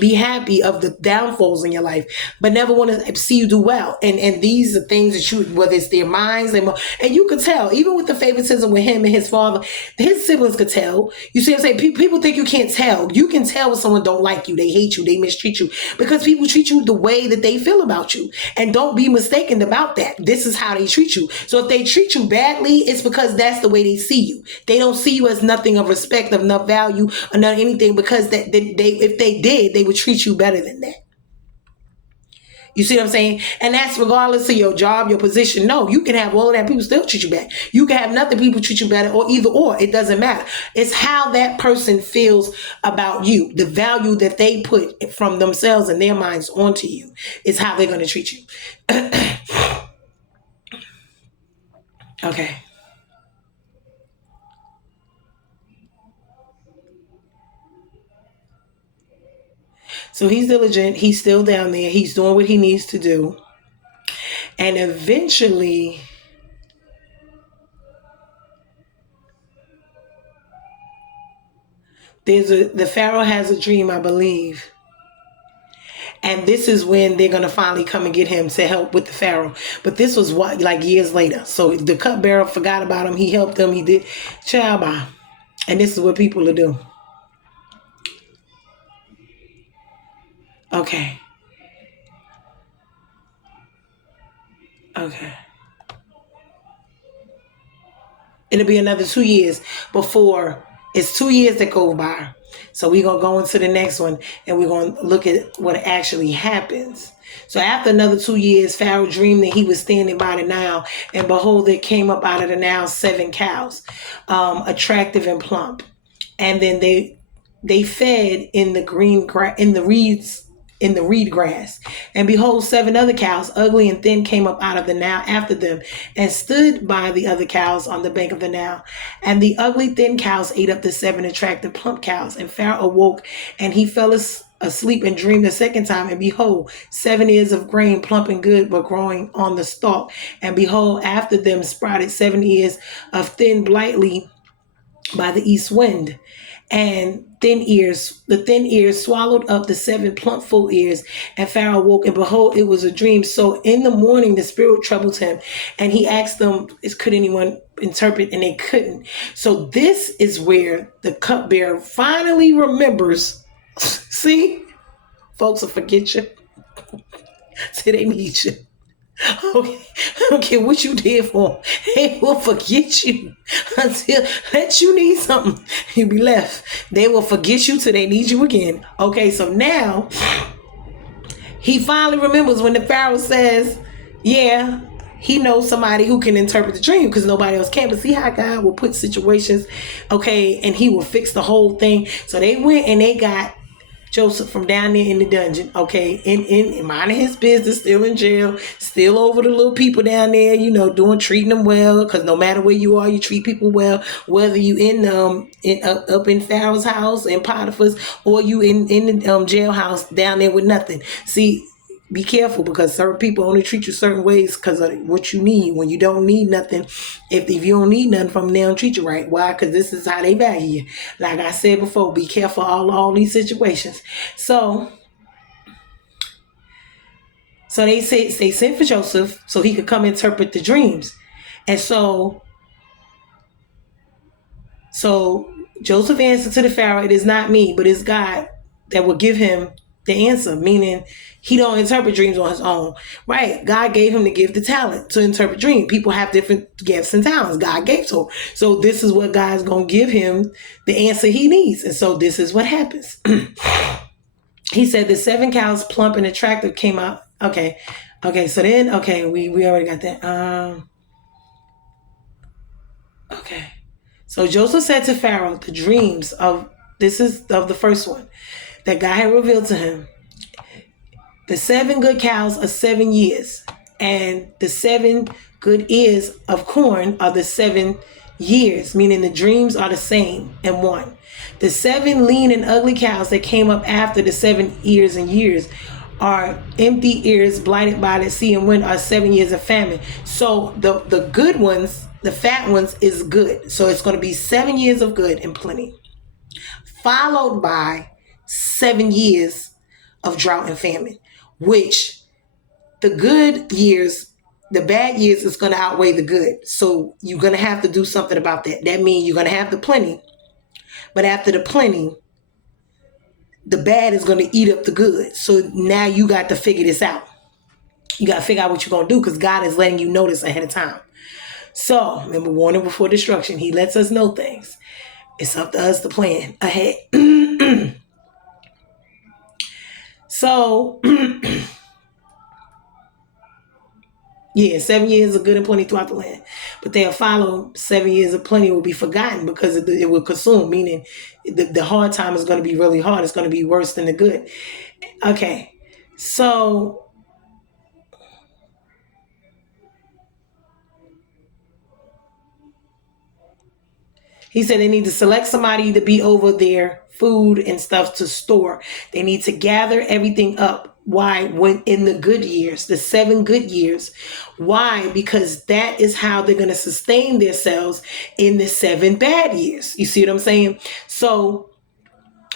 be happy of the downfalls in your life, but never want to see you do well. And these are things that whether it's their minds, and you could tell, even with the favoritism with him and his father, his siblings could tell. You see what I'm saying? People think you can't tell. You can tell when someone don't like you, they hate you, they mistreat you, because people treat you the way that they feel about you. And don't be mistaken about that. This is how they treat you. So if they treat you badly, it's because that's the way they see you. They don't see you as nothing of respect, of enough value, or not anything, because if they did, they would treat you better than that. You see what I'm saying? And that's regardless of your job, your position. No, you can have all of that, people still treat you bad. You can have nothing, people treat you better, or either or. It doesn't matter. It's how that person feels about you. The value that they put from themselves and their minds onto you is how they're going to treat you. Okay. So he's diligent. He's still down there. He's doing what he needs to do. And eventually, the Pharaoh has a dream, I believe. And this is when they're gonna finally come and get him to help with the Pharaoh. But this was what, like, years later. So the cupbearer forgot about him. He helped them. He did child by. And this is what people will do. Okay. Okay. It'll be another 2 years before it's 2 years that go by. So we're gonna go into the next one and we're gonna look at what actually happens. So after another 2 years, Pharaoh dreamed that he was standing by the Nile, and behold, there came up out of the Nile 7 cows, attractive and plump. And then they fed in the in the reeds, in the reed grass. And behold, 7 other cows, ugly and thin, came up out of the Nile after them, and stood by the other cows on the bank of the Nile. And the ugly thin cows ate up the 7 attractive plump cows. And Pharaoh awoke, and he fell asleep and dreamed a second time. And behold, 7 ears of grain, plump and good, were growing on the stalk. And behold, after them sprouted 7 ears of thin, brightly by the east wind. And the thin ears swallowed up the 7 plump full ears. And Pharaoh woke, and behold, it was a dream. So in the morning, the spirit troubled him, and he asked them, could anyone interpret? And they couldn't. So this is where the cupbearer finally remembers. See, folks will forget you till they need you. Okay, okay, what you did for them. They will forget you until that you need something. You be left. They will forget you till they need you again. Okay, so now he finally remembers when the Pharaoh says, yeah, he knows somebody who can interpret the dream because nobody else can. But see how God will put situations, okay, and he will fix the whole thing. So they went and they got Joseph from down there in the dungeon, okay, in minding his business, still in jail, still over the little people down there, treating them well, because no matter where you are, you treat people well, whether you up in Pharaoh's house in Potiphar's, or you in the jailhouse down there with nothing. See, be careful, because certain people only treat you certain ways because of what you need. When you don't need nothing, if you don't need nothing from them, they don't treat you right. Why? Because this is how they value you. Like I said before, be careful all these situations. So they sent for Joseph so he could come interpret the dreams. And so Joseph answered to the Pharaoh, it is not me, but it's God that will give him the answer, meaning he don't interpret dreams on his own. Right. God gave him the gift, the talent to interpret dreams. People have different gifts and talents God gave to him. So this is what God's going to give him the answer he needs. And so this is what happens. He said the 7 cows, plump and attractive, came out. Okay. So then, we already got that. Okay. So Joseph said to Pharaoh, the dreams of the first one that God had revealed to him. The 7 good cows are 7 years, and the 7 good ears of corn are the 7 years, meaning the dreams are the same in one. The 7 lean and ugly cows that came up after the 7 years and years are empty ears, blighted by the sea and wind, are 7 years of famine. So the good ones, the fat ones, is good. So it's going to be 7 years of good and plenty, followed by 7 years of drought and famine, which the good years, the bad years is going to outweigh the good. So you're going to have to do something about that. That means you're going to have the plenty, but after the plenty, the bad is going to eat up the good. So now you got to figure this out. You got to figure out what you're going to do, because God is letting you know this ahead of time. So remember, warning before destruction. He lets us know things. It's up to us to plan ahead. So, yeah, 7 years of good and plenty throughout the land. But they'll follow 7 years of plenty will be forgotten, because it will consume, meaning the hard time is going to be really hard. It's going to be worse than the good. Okay, so He said they need to select somebody to be over their food and stuff to store. They need to gather everything up. Why? When in the good years, the 7 good years. Why? Because that is how they're going to sustain themselves in the 7 bad years. You see what I'm saying? So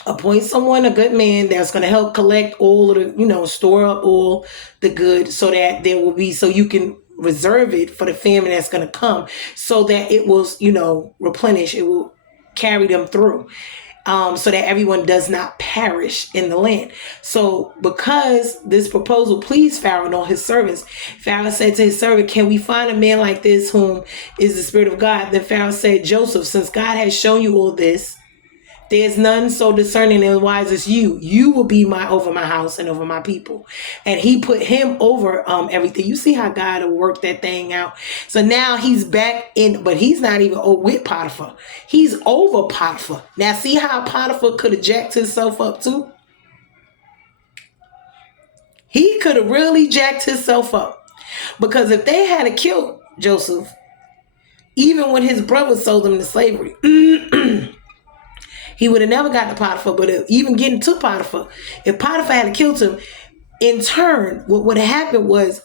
appoint someone, a good man, that's going to help collect all of the, store up all the good so that there will be, so you can reserve it for the famine that's going to come, so that it will, replenish, it will carry them through. So that everyone does not perish in the land. So because this proposal pleased Pharaoh and all his servants, Pharaoh said to his servant, can we find a man like this whom is the Spirit of God? Then Pharaoh said, Joseph, since God has shown you all this, there's none so discerning and wise as you. You will be over my house and over my people. And he put him over everything. You see how God will work that thing out. So now he's back in, but he's not even with Potiphar. He's over Potiphar. Now see how Potiphar could have jacked himself up too? He could have really jacked himself up. Because if they had killed Joseph, even when his brothers sold him into slavery, he would have never got to Potiphar. But even getting to Potiphar, if Potiphar had killed him, in turn, what would have happened was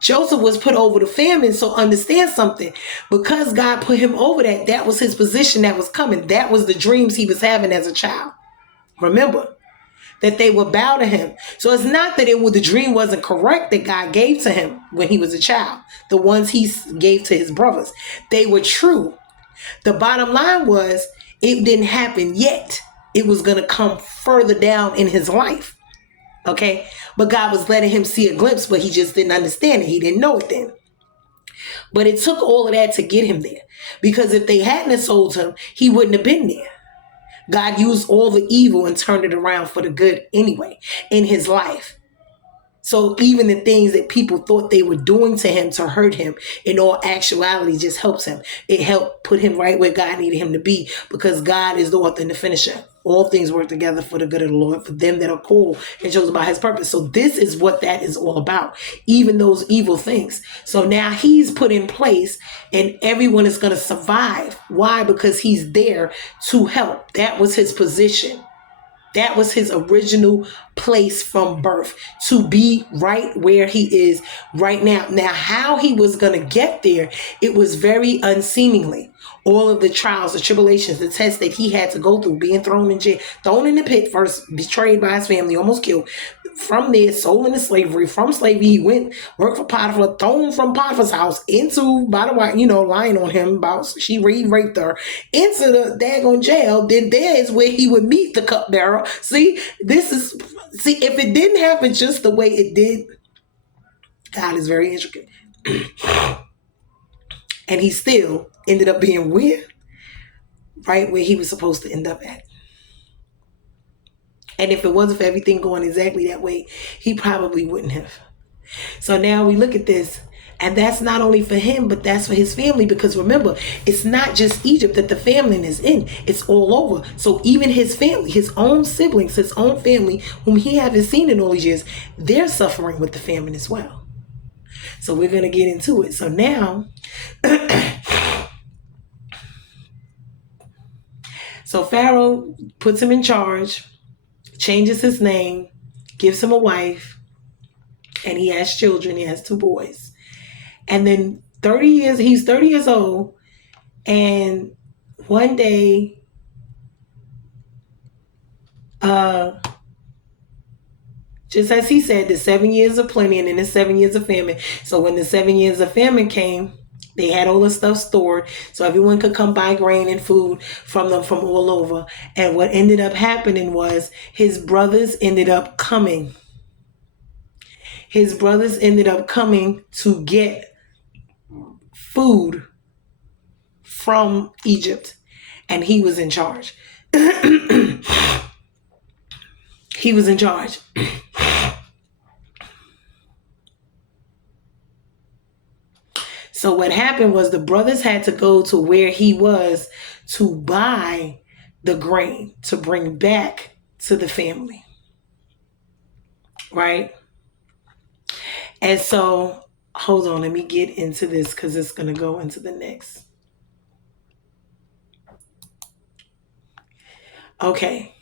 Joseph was put over the famine. So understand something. Because God put him over that was his position that was coming. That was the dreams he was having as a child. Remember that they would bow to him. So it's not that the dream wasn't correct that God gave to him when he was a child. The ones he gave to his brothers, they were true. The bottom line was, it didn't happen yet. It was going to come further down in his life. Okay. But God was letting him see a glimpse, but he just didn't understand it. He didn't know it then. But it took all of that to get him there. Because if they hadn't sold him, he wouldn't have been there. God used all the evil and turned it around for the good anyway in his life. So even the things that people thought they were doing to him to hurt him, in all actuality, just helps him. It helped put him right where God needed him to be, because God is the author and the finisher. All things work together for the good of the Lord, for them that are called and chosen by his purpose. So this is what that is all about, even those evil things. So now he's put in place and everyone is going to survive. Why? Because he's there to help. That was his position. That was his original place from birth, to be right where he is right now. Now, how he was going to get there, it was very unseemingly. All of the trials, the tribulations, the tests that he had to go through, being thrown in jail, thrown in the pit first, betrayed by his family, almost killed. From there, sold into slavery. From slavery, he went, worked for Potiphar, thrown from Potiphar's house into, by the way, lying on him about she raped her, into the daggone jail. Then there is where he would meet the cupbearer. See, if it didn't happen just the way it did, God is very intricate. And he still ended up being where? Right where he was supposed to end up at. And if it wasn't for everything going exactly that way, he probably wouldn't have. So now we look at this, and that's not only for him, but that's for his family. Because remember, it's not just Egypt that the famine is in. It's all over. So even his family, his own siblings, his own family, whom he haven't seen in all these years, they're suffering with the famine as well. So we're going to get into it. So now, so Pharaoh puts him in charge, changes his name, gives him a wife, and he has children. He has 2 boys. And then he's 30 years old. And one day, just as he said, the 7 years of plenty and then the 7 years of famine. So when the 7 years of famine came, they had all the stuff stored so everyone could come buy grain and food from them from all over. And what ended up happening was his brothers ended up coming. His brothers ended up coming to get food from Egypt. And he was in charge. He was in charge. So what happened was the brothers had to go to where he was to buy the grain to bring back to the family. Right? And so, hold on, let me get into this because it's going to go into the next. Okay.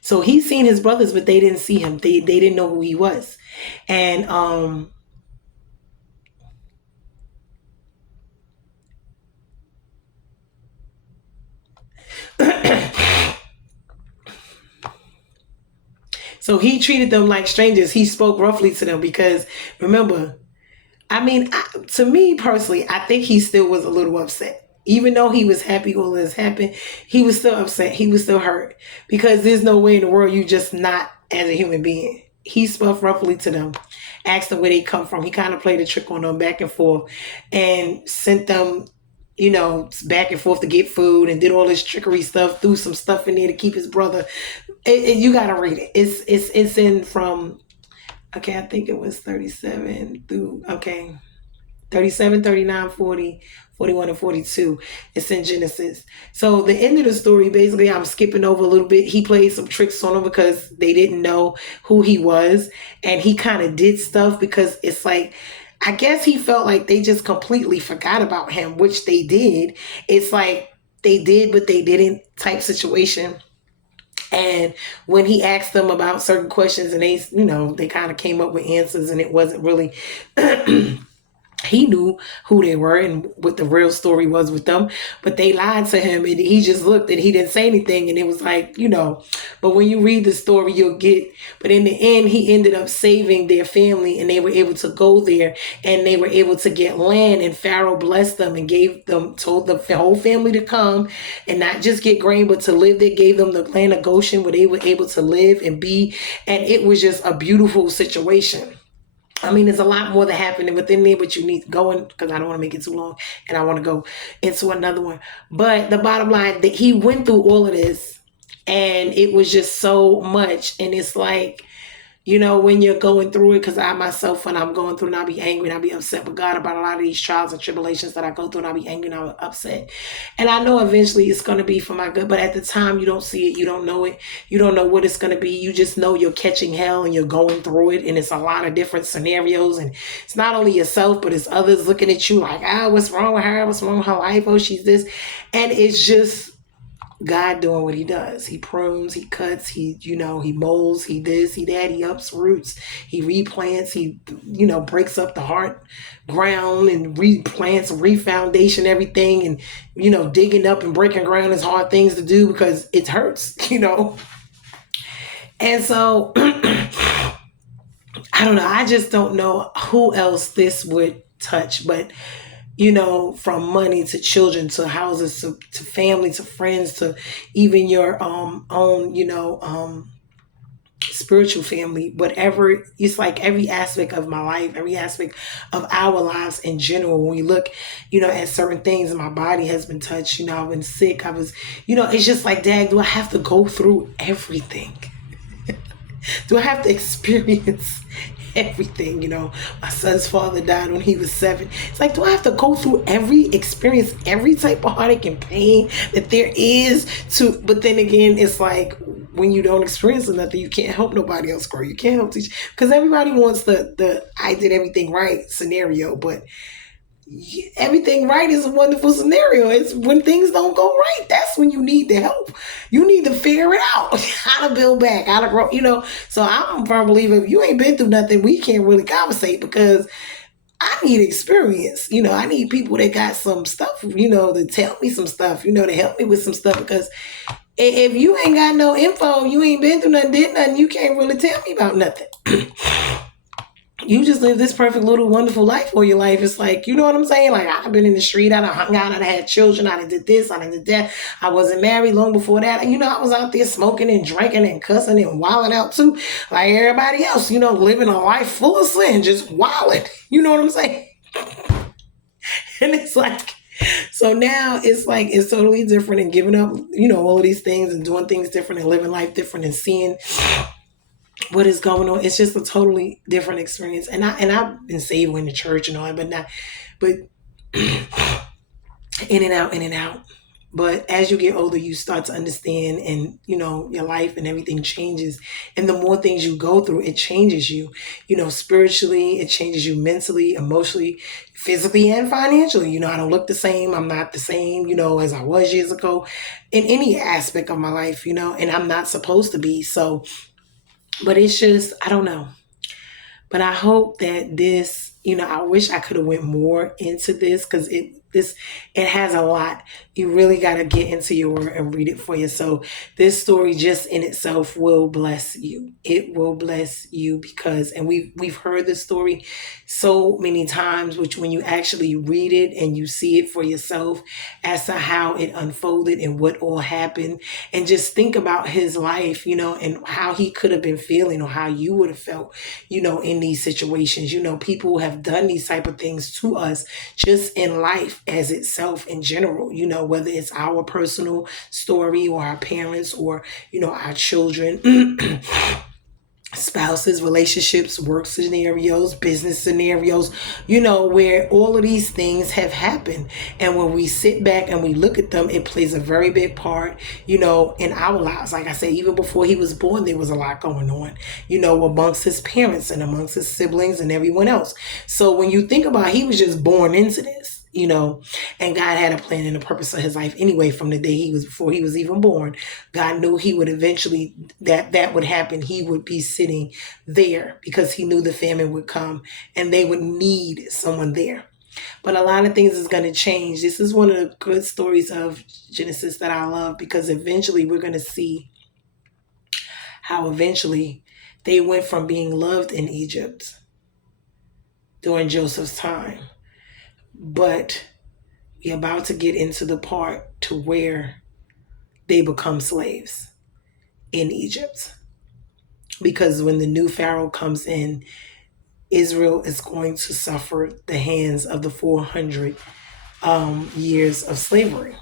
So he seen his brothers, but they didn't see him. They didn't know who he was. And so he treated them like strangers. He spoke roughly to them because remember, I mean, to me personally, I think he still was a little upset. Even though he was happy all this happened, he was still upset. He was still hurt because there's no way in the world you just not as a human being. He spoke roughly to them, asked them where they come from. He kind of played a trick on them back and forth and sent them, back and forth to get food and did all this trickery stuff, threw some stuff in there to keep his brother. You got to read it. It's in from, okay, I think it was 37 through, okay, 37, 39, 40, 41, and 42. It's in Genesis. So the end of the story, basically, I'm skipping over a little bit. He played some tricks on them because they didn't know who he was. And he kind of did stuff because it's like, I guess he felt like they just completely forgot about him, which they did. It's like they did, but they didn't type situation. And when he asked them about certain questions and they kind of came up with answers and it wasn't really he knew who they were and what the real story was with them, but they lied to him and he just looked and he didn't say anything. And it was like, but when you read the story, you'll get, but in the end, he ended up saving their family and they were able to go there and they were able to get land and Pharaoh blessed them and told the whole family to come and not just get grain, but to live there, gave them the land of Goshen where they were able to live and be. And it was just a beautiful situation. I mean, there's a lot more that happened within there, but you need to go in because I don't want to make it too long and I want to go into another one. But the bottom line, that he went through all of this and it was just so much. And it's like, when you're going through it, because I myself, when I'm going through and I'll be angry and I'll be upset with God about a lot of these trials and tribulations that I go through and I'll be angry and I'll be upset. And I know eventually it's going to be for my good, but at the time you don't see it, you don't know it, you don't know what it's going to be. You just know you're catching hell and you're going through it. And it's a lot of different scenarios. And it's not only yourself, but it's others looking at you like, what's wrong with her? What's wrong with her life? Oh, she's this. And it's just God doing what he does. He prunes, he cuts, he molds, he this, he that, he ups roots, he replants, he, breaks up the hard ground and replants, refoundation everything. And, digging up and breaking ground is hard things to do because it hurts, And so, I don't know. I just don't know who else this would touch, but from money to children to houses to family to friends to even your own spiritual family, whatever. It's like every aspect of my life, every aspect of our lives in general. When we look at certain things, my body has been touched. I've been sick. I was it's just like, Dad, do I have to go through everything? Do I have to experience everything? My son's father died when he was 7. It's like, do I have to go through experience every type of heartache and pain that there is to, but then again, it's like when you don't experience nothing, you can't help nobody else grow. You can't help teach because everybody wants the I did everything right scenario, but everything right is a wonderful scenario. It's when things don't go right, that's when you need the help. You need to figure it out how to build back, how to grow, so I'm a firm believer, if you ain't been through nothing, we can't really conversate because I need experience. I need people that got some stuff, to tell me some stuff, to help me with some stuff, because if you ain't got no info, you ain't been through nothing, did nothing, you can't really tell me about nothing. You just live this perfect little wonderful life for your life. It's like, you know what I'm saying? Like, I've been in the street, I done hung out, I done had children, I done did this, I done did that. I wasn't married long before that. I was out there smoking and drinking and cussing and wilding out too. Like everybody else, living a life full of sin, just wilding. You know what I'm saying? And it's like, so now it's like, it's totally different and giving up, all of these things and doing things different and living life different and seeing what is going on. It's just a totally different experience. And I've been saved in the church and all that, but in and out. But as you get older, you start to understand, and your life and everything changes. And the more things you go through, it changes you, spiritually, it changes you mentally, emotionally, physically, and financially. I don't look the same. I'm not the same, as I was years ago in any aspect of my life, and I'm not supposed to be. So, but it's just, I don't know. But I hope that this, I wish I could have went more into this because it has a lot. You really got to get into your word and read it for yourself. This story just in itself will bless you. It will bless you because, and we've heard this story so many times, which when you actually read it and you see it for yourself as to how it unfolded and what all happened, and just think about his life, and how he could have been feeling or how you would have felt, in these situations. People have done these type of things to us just in life as itself in general, whether it's our personal story or our parents or, our children. Spouses, relationships, work scenarios, business scenarios, where all of these things have happened. And when we sit back and we look at them, it plays a very big part, in our lives. Like I said, even before he was born, there was a lot going on, amongst his parents and amongst his siblings and everyone else. So when you think about it, he was just born into this. And God had a plan and a purpose for his life anyway. From the day before he was even born, God knew he would eventually, that would happen. He would be sitting there because he knew the famine would come and they would need someone there. But a lot of things is going to change. This is one of the good stories of Genesis that I love, because eventually we're going to see how eventually they went from being loved in Egypt during Joseph's time. But we're about to get into the part to where they become slaves in Egypt. Because when the new Pharaoh comes in, Israel is going to suffer the hands of the 400 years of slavery,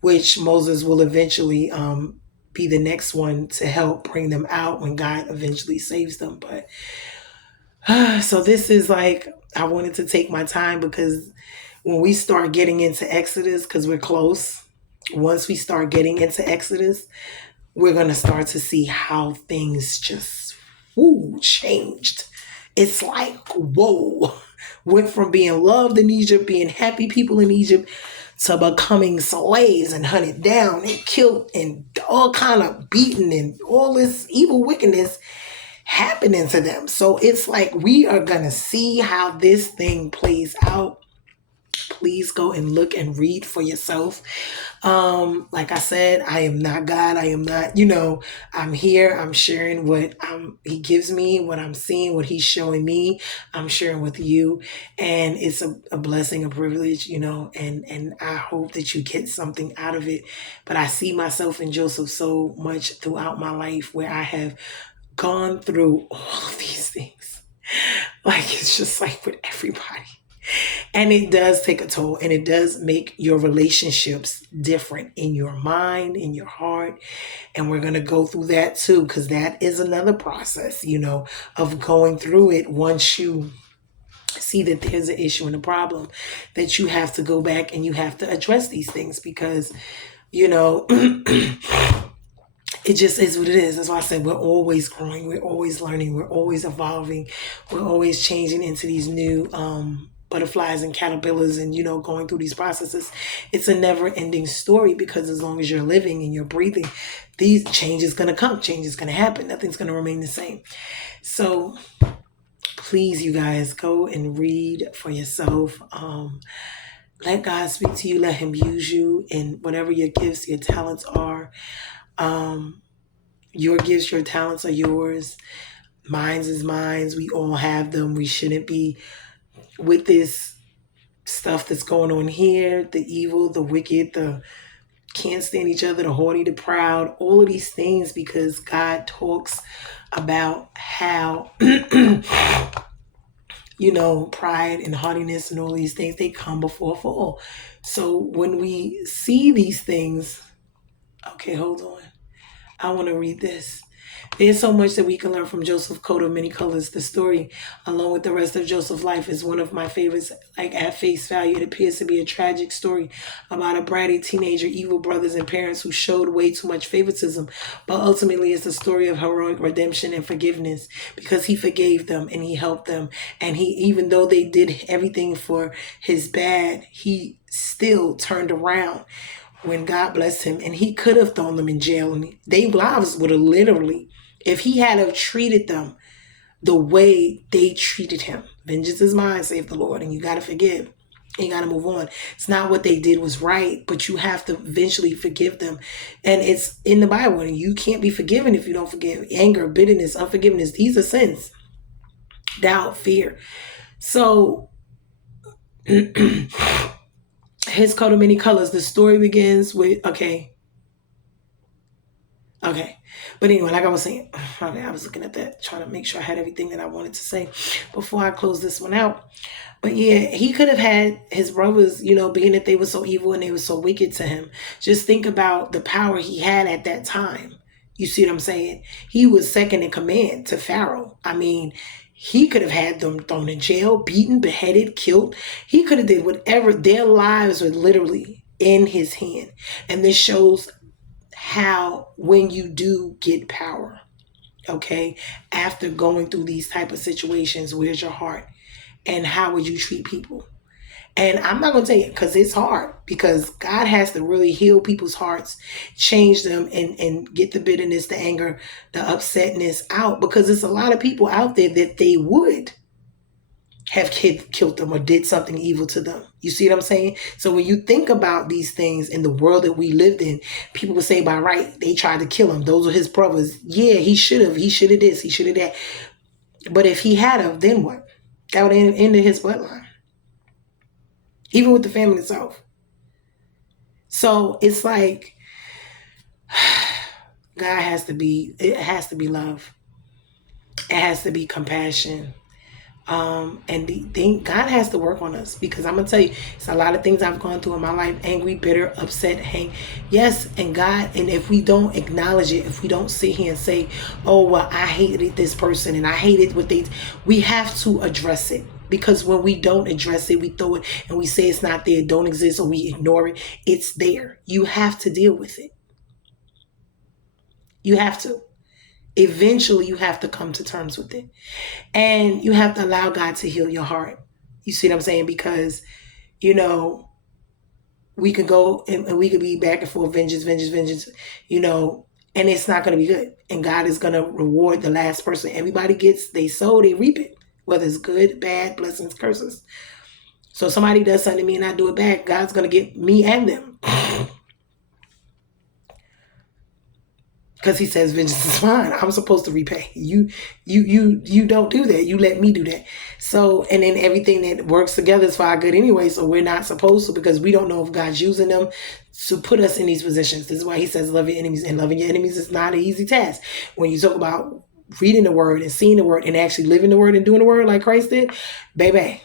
which Moses will eventually be the next one to help bring them out when God eventually saves them. But so this is like, I wanted to take my time because when we start getting into Exodus, because we're close, once we start getting into Exodus, we're going to start to see how things just changed. It's like, whoa, went from being loved in Egypt, being happy people in Egypt, to becoming slaves and hunted down and killed and all kind of beaten and all this evil wickedness happening to them. So it's like we are going to see how this thing plays out. Please go and look and read for yourself. Like I said, I am not God. I am not, I'm here. I'm sharing what he gives me, what I'm seeing, what he's showing me. I'm sharing with you. And it's a blessing, a privilege, and I hope that you get something out of it. But I see myself in Joseph so much throughout my life where I have gone through all of these things. Like, it's just like with everybody. And it does take a toll, and it does make your relationships different in your mind, in your heart. And we're going to go through that too, because that is another process, of going through it. Once you see that there's an issue and a problem, that you have to go back and you have to address these things because, it just is what it is. That's why I said we're always growing, we're always learning, we're always evolving, we're always changing into these new butterflies and caterpillars and, going through these processes. It's a never ending story because as long as you're living and you're breathing, these change is going to come, change is going to happen. Nothing's going to remain the same. So please, you guys, go and read for yourself. Let God speak to you. Let him use you in whatever your gifts, your talents are. Your gifts, your talents are yours. Mine's is mine's. We all have them. We shouldn't be with this stuff that's going on here, the evil, the wicked, the can't stand each other, the haughty, the proud, all of these things, because God talks about how, pride and haughtiness and all these things, they come before fall. So when we see these things, okay, hold on. I want to read this. There's so much that we can learn from Joseph Coat of Many Colors. The story, along with the rest of Joseph's life, is one of my favorites. Like at face value, it appears to be a tragic story about a bratty teenager, evil brothers, and parents who showed way too much favoritism. But ultimately, it's a story of heroic redemption and forgiveness because he forgave them and he helped them. And he, even though they did everything for his bad, he still turned around when God blessed him, and he could have thrown them in jail, and their lives would have literally, if he had have treated them the way they treated him. Vengeance is mine, save the Lord, and you got to forgive. You got to move on. It's not what they did was right, but you have to eventually forgive them. And it's in the Bible, and you can't be forgiven if you don't forgive. Anger, bitterness, unforgiveness, these are sins. Doubt, fear. So his coat of many colors. The story begins with, okay. But anyway, like I was saying, I was looking at that, trying to make sure I had everything that I wanted to say before I close this one out. But yeah, he could have had his brothers, being that they were so evil and they were so wicked to him. Just think about the power he had at that time. You see what I'm saying? He was second in command to Pharaoh. I mean, he could have had them thrown in jail, beaten, beheaded, killed. He could have did whatever. Their lives were literally in his hand. And this shows how when you do get power, okay, after going through these type of situations, where's your heart? And how would you treat people? And I'm not going to tell you because it's hard, because God has to really heal people's hearts, change them, and get the bitterness, the anger, the upsetness out, because there's a lot of people out there that they would have killed them or did something evil to them. You see what I'm saying? So when you think about these things in the world that we lived in, people would say by right, they tried to kill him. Those were his brothers. Yeah, he should have this, he should have that. But if he had of, then what? That would have ended his bloodline. Even with the family itself. So it's like, it has to be love. It has to be compassion. And God has to work on us, because I'm gonna tell you, it's a lot of things I've gone through in my life, angry, bitter, upset, yes, and God, and if we don't acknowledge it, if we don't sit here and say, oh, well, I hated this person and I hated what we have to address it. Because when we don't address it, we throw it and we say it's not there, don't exist, or we ignore it. It's there. You have to deal with it. You have to. Eventually, you have to come to terms with it. And you have to allow God to heal your heart. You see what I'm saying? Because, we could go and we could be back and forth, vengeance, and it's not going to be good. And God is going to reward the last person. Everybody gets, they sow, they reap it. Whether it's good, bad, blessings, curses. So if somebody does something to me and I do it back, God's going to get me and them. Because he says, vengeance is mine. I'm supposed to repay. You don't do that. You let me do that. So, and then everything that works together is for our good anyway. So we're not supposed to, because we don't know if God's using them to put us in these positions. This is why he says, love your enemies. And loving your enemies is not an easy task. When you talk about reading the word and seeing the word and actually living the word and doing the word like Christ did, baby,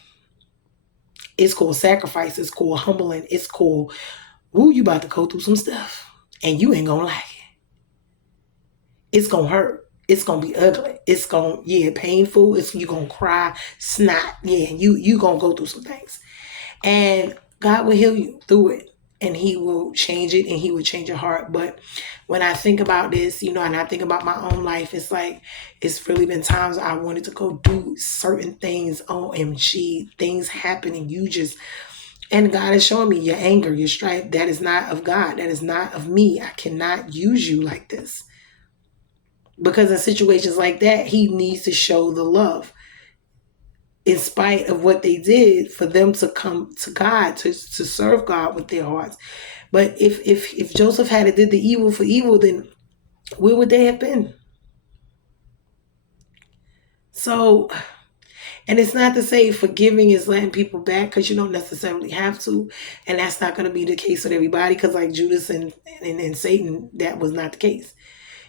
it's called sacrifice. It's called humbling. It's called, you about to go through some stuff and you ain't gonna like it. It's gonna hurt. It's gonna be ugly. It's gonna, painful. You're gonna cry, snot. Yeah, you gonna go through some things. And God will heal you through it. And he will change it, and he will change your heart. But when I think about this, and I think about my own life, it's like, it's really been times I wanted to go do certain things. OMG, things happen and and God is showing me your anger, your strife, that is not of God. That is not of me. I cannot use you like this. Because in situations like that, he needs to show the love. In spite of what they did, for them to come to God, to serve God with their hearts. But if Joseph had did the evil for evil, then where would they have been? So, and it's not to say forgiving is letting people back, because you don't necessarily have to. And that's not going to be the case with everybody, because like Judas and Satan, that was not the case.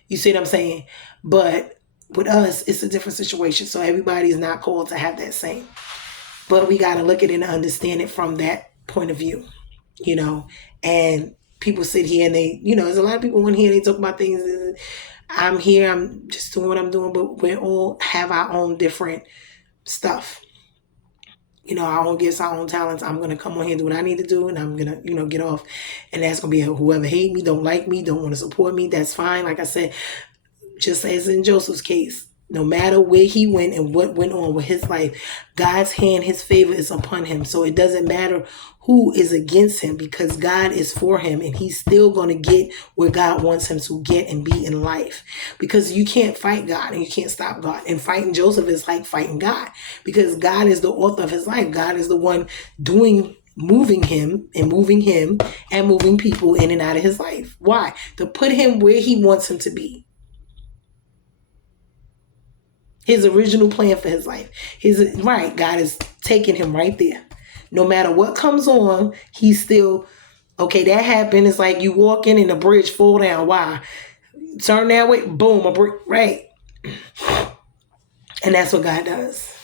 You see what I'm saying? But with us, it's a different situation. So everybody's not called to have that same. But we got to look at it and understand it from that point of view, and people sit here and they, there's a lot of people in here, they talk about things. I'm here, I'm just doing what I'm doing, but we all have our own different stuff. Our own gifts, our own talents. I'm gonna come on here and do what I need to do, and I'm gonna, get off. And that's gonna be whoever hate me, don't like me, don't want to support me. That's fine. Like I said, just as in Joseph's case, no matter where he went and what went on with his life, God's hand, his favor is upon him. So it doesn't matter who is against him, because God is for him, and he's still going to get where God wants him to get and be in life. Because you can't fight God and you can't stop God. And fighting Joseph is like fighting God, because God is the author of his life. God is the one moving him and moving people in and out of his life. Why? To put him where he wants him to be. His original plan for his life. God is taking him right there. No matter what comes on, he's still, okay, that happened. It's like you walk in and a bridge fall down. Why? Turn that way, boom, a brick, right? And that's what God does.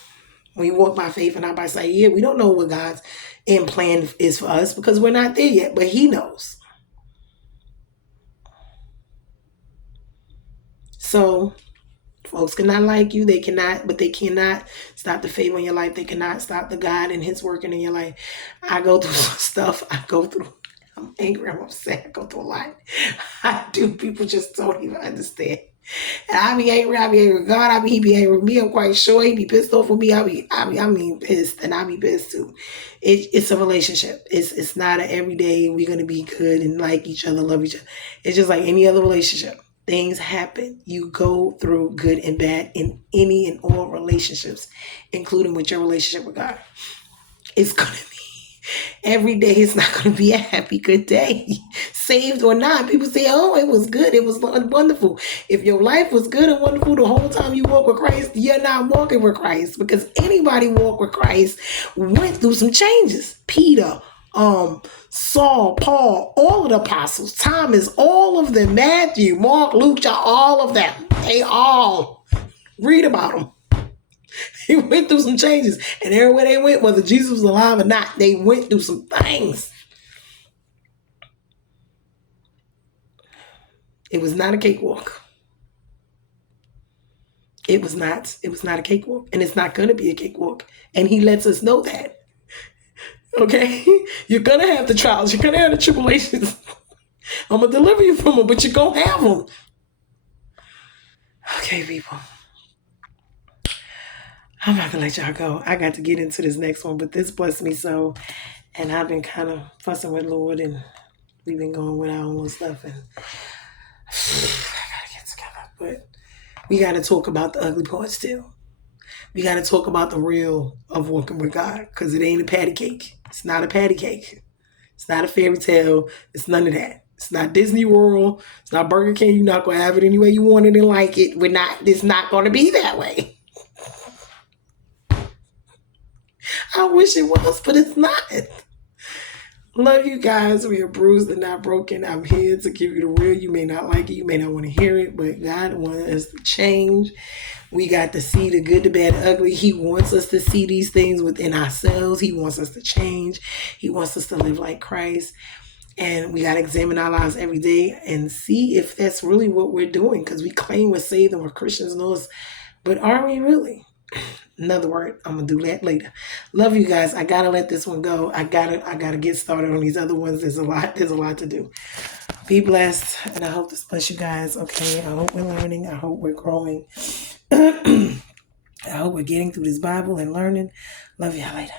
We walk by faith and not by sight. Yeah, we don't know what God's end plan is for us because we're not there yet, but he knows. So folks cannot like you. They cannot stop the favor in your life. They cannot stop the God and his working in your life. I go through some stuff. I'm angry. I'm upset. I go through a lot. I do. People just don't even understand. And I be angry. With God. He be angry with me. I'm quite sure he be pissed off with me. I mean pissed, and I be pissed too. It's a relationship. It's not an everyday we're gonna be good and like each other, love each other. It's just like any other relationship. Things happen. You go through good and bad in any and all relationships, including with your relationship with God. It's going to be every day. It's not going to be a happy, good day, saved or not. People say, oh, it was good. It was wonderful. If your life was good and wonderful the whole time you walk with Christ, you're not walking with Christ, because anybody walk with Christ went through some changes. Peter, Saul, Paul, all of the apostles, Thomas, all of them, Matthew, Mark, Luke, John, all of them, they all read about them. He went through some changes, and everywhere they went, whether Jesus was alive or not, they went through some things. It was not a cakewalk. It was not a cakewalk, and it's not going to be a cakewalk, and he lets us know that. Okay, you're going to have the trials. You're going to have the tribulations. I'm going to deliver you from them, but you're going to have them. Okay, people. I'm not going to let y'all go. I got to get into this next one, but this blessed me so. And I've been kind of fussing with Lord, and we've been going with our own stuff. And I got to get together. But we got to talk about the ugly parts too. We got to talk about the real of walking with God, because it ain't a patty cake. It's not a patty cake. It's not a fairy tale. It's none of that. It's not Disney World. It's not Burger King. You're not going to have it any way you want it and like it. It's not going to be that way. I wish it was, but it's not. Love you guys. We are bruised and not broken. I'm here to give you the real. You may not like it. You may not want to hear it, but God wants us to change. We got to see the good, the bad, the ugly. He wants us to see these things within ourselves. He wants us to change. He wants us to live like Christ. And we got to examine our lives every day and see if that's really what we're doing, because we claim we're saved and we're Christians and all this, but are we really? Another word. I'm gonna do that later. Love you guys. I gotta let this one go. I gotta get started on these other ones. There's a lot to do. Be blessed, and I hope this bless you guys. Okay. I hope we're learning. I hope we're growing. I hope we're getting through this Bible and learning. Love y'all later.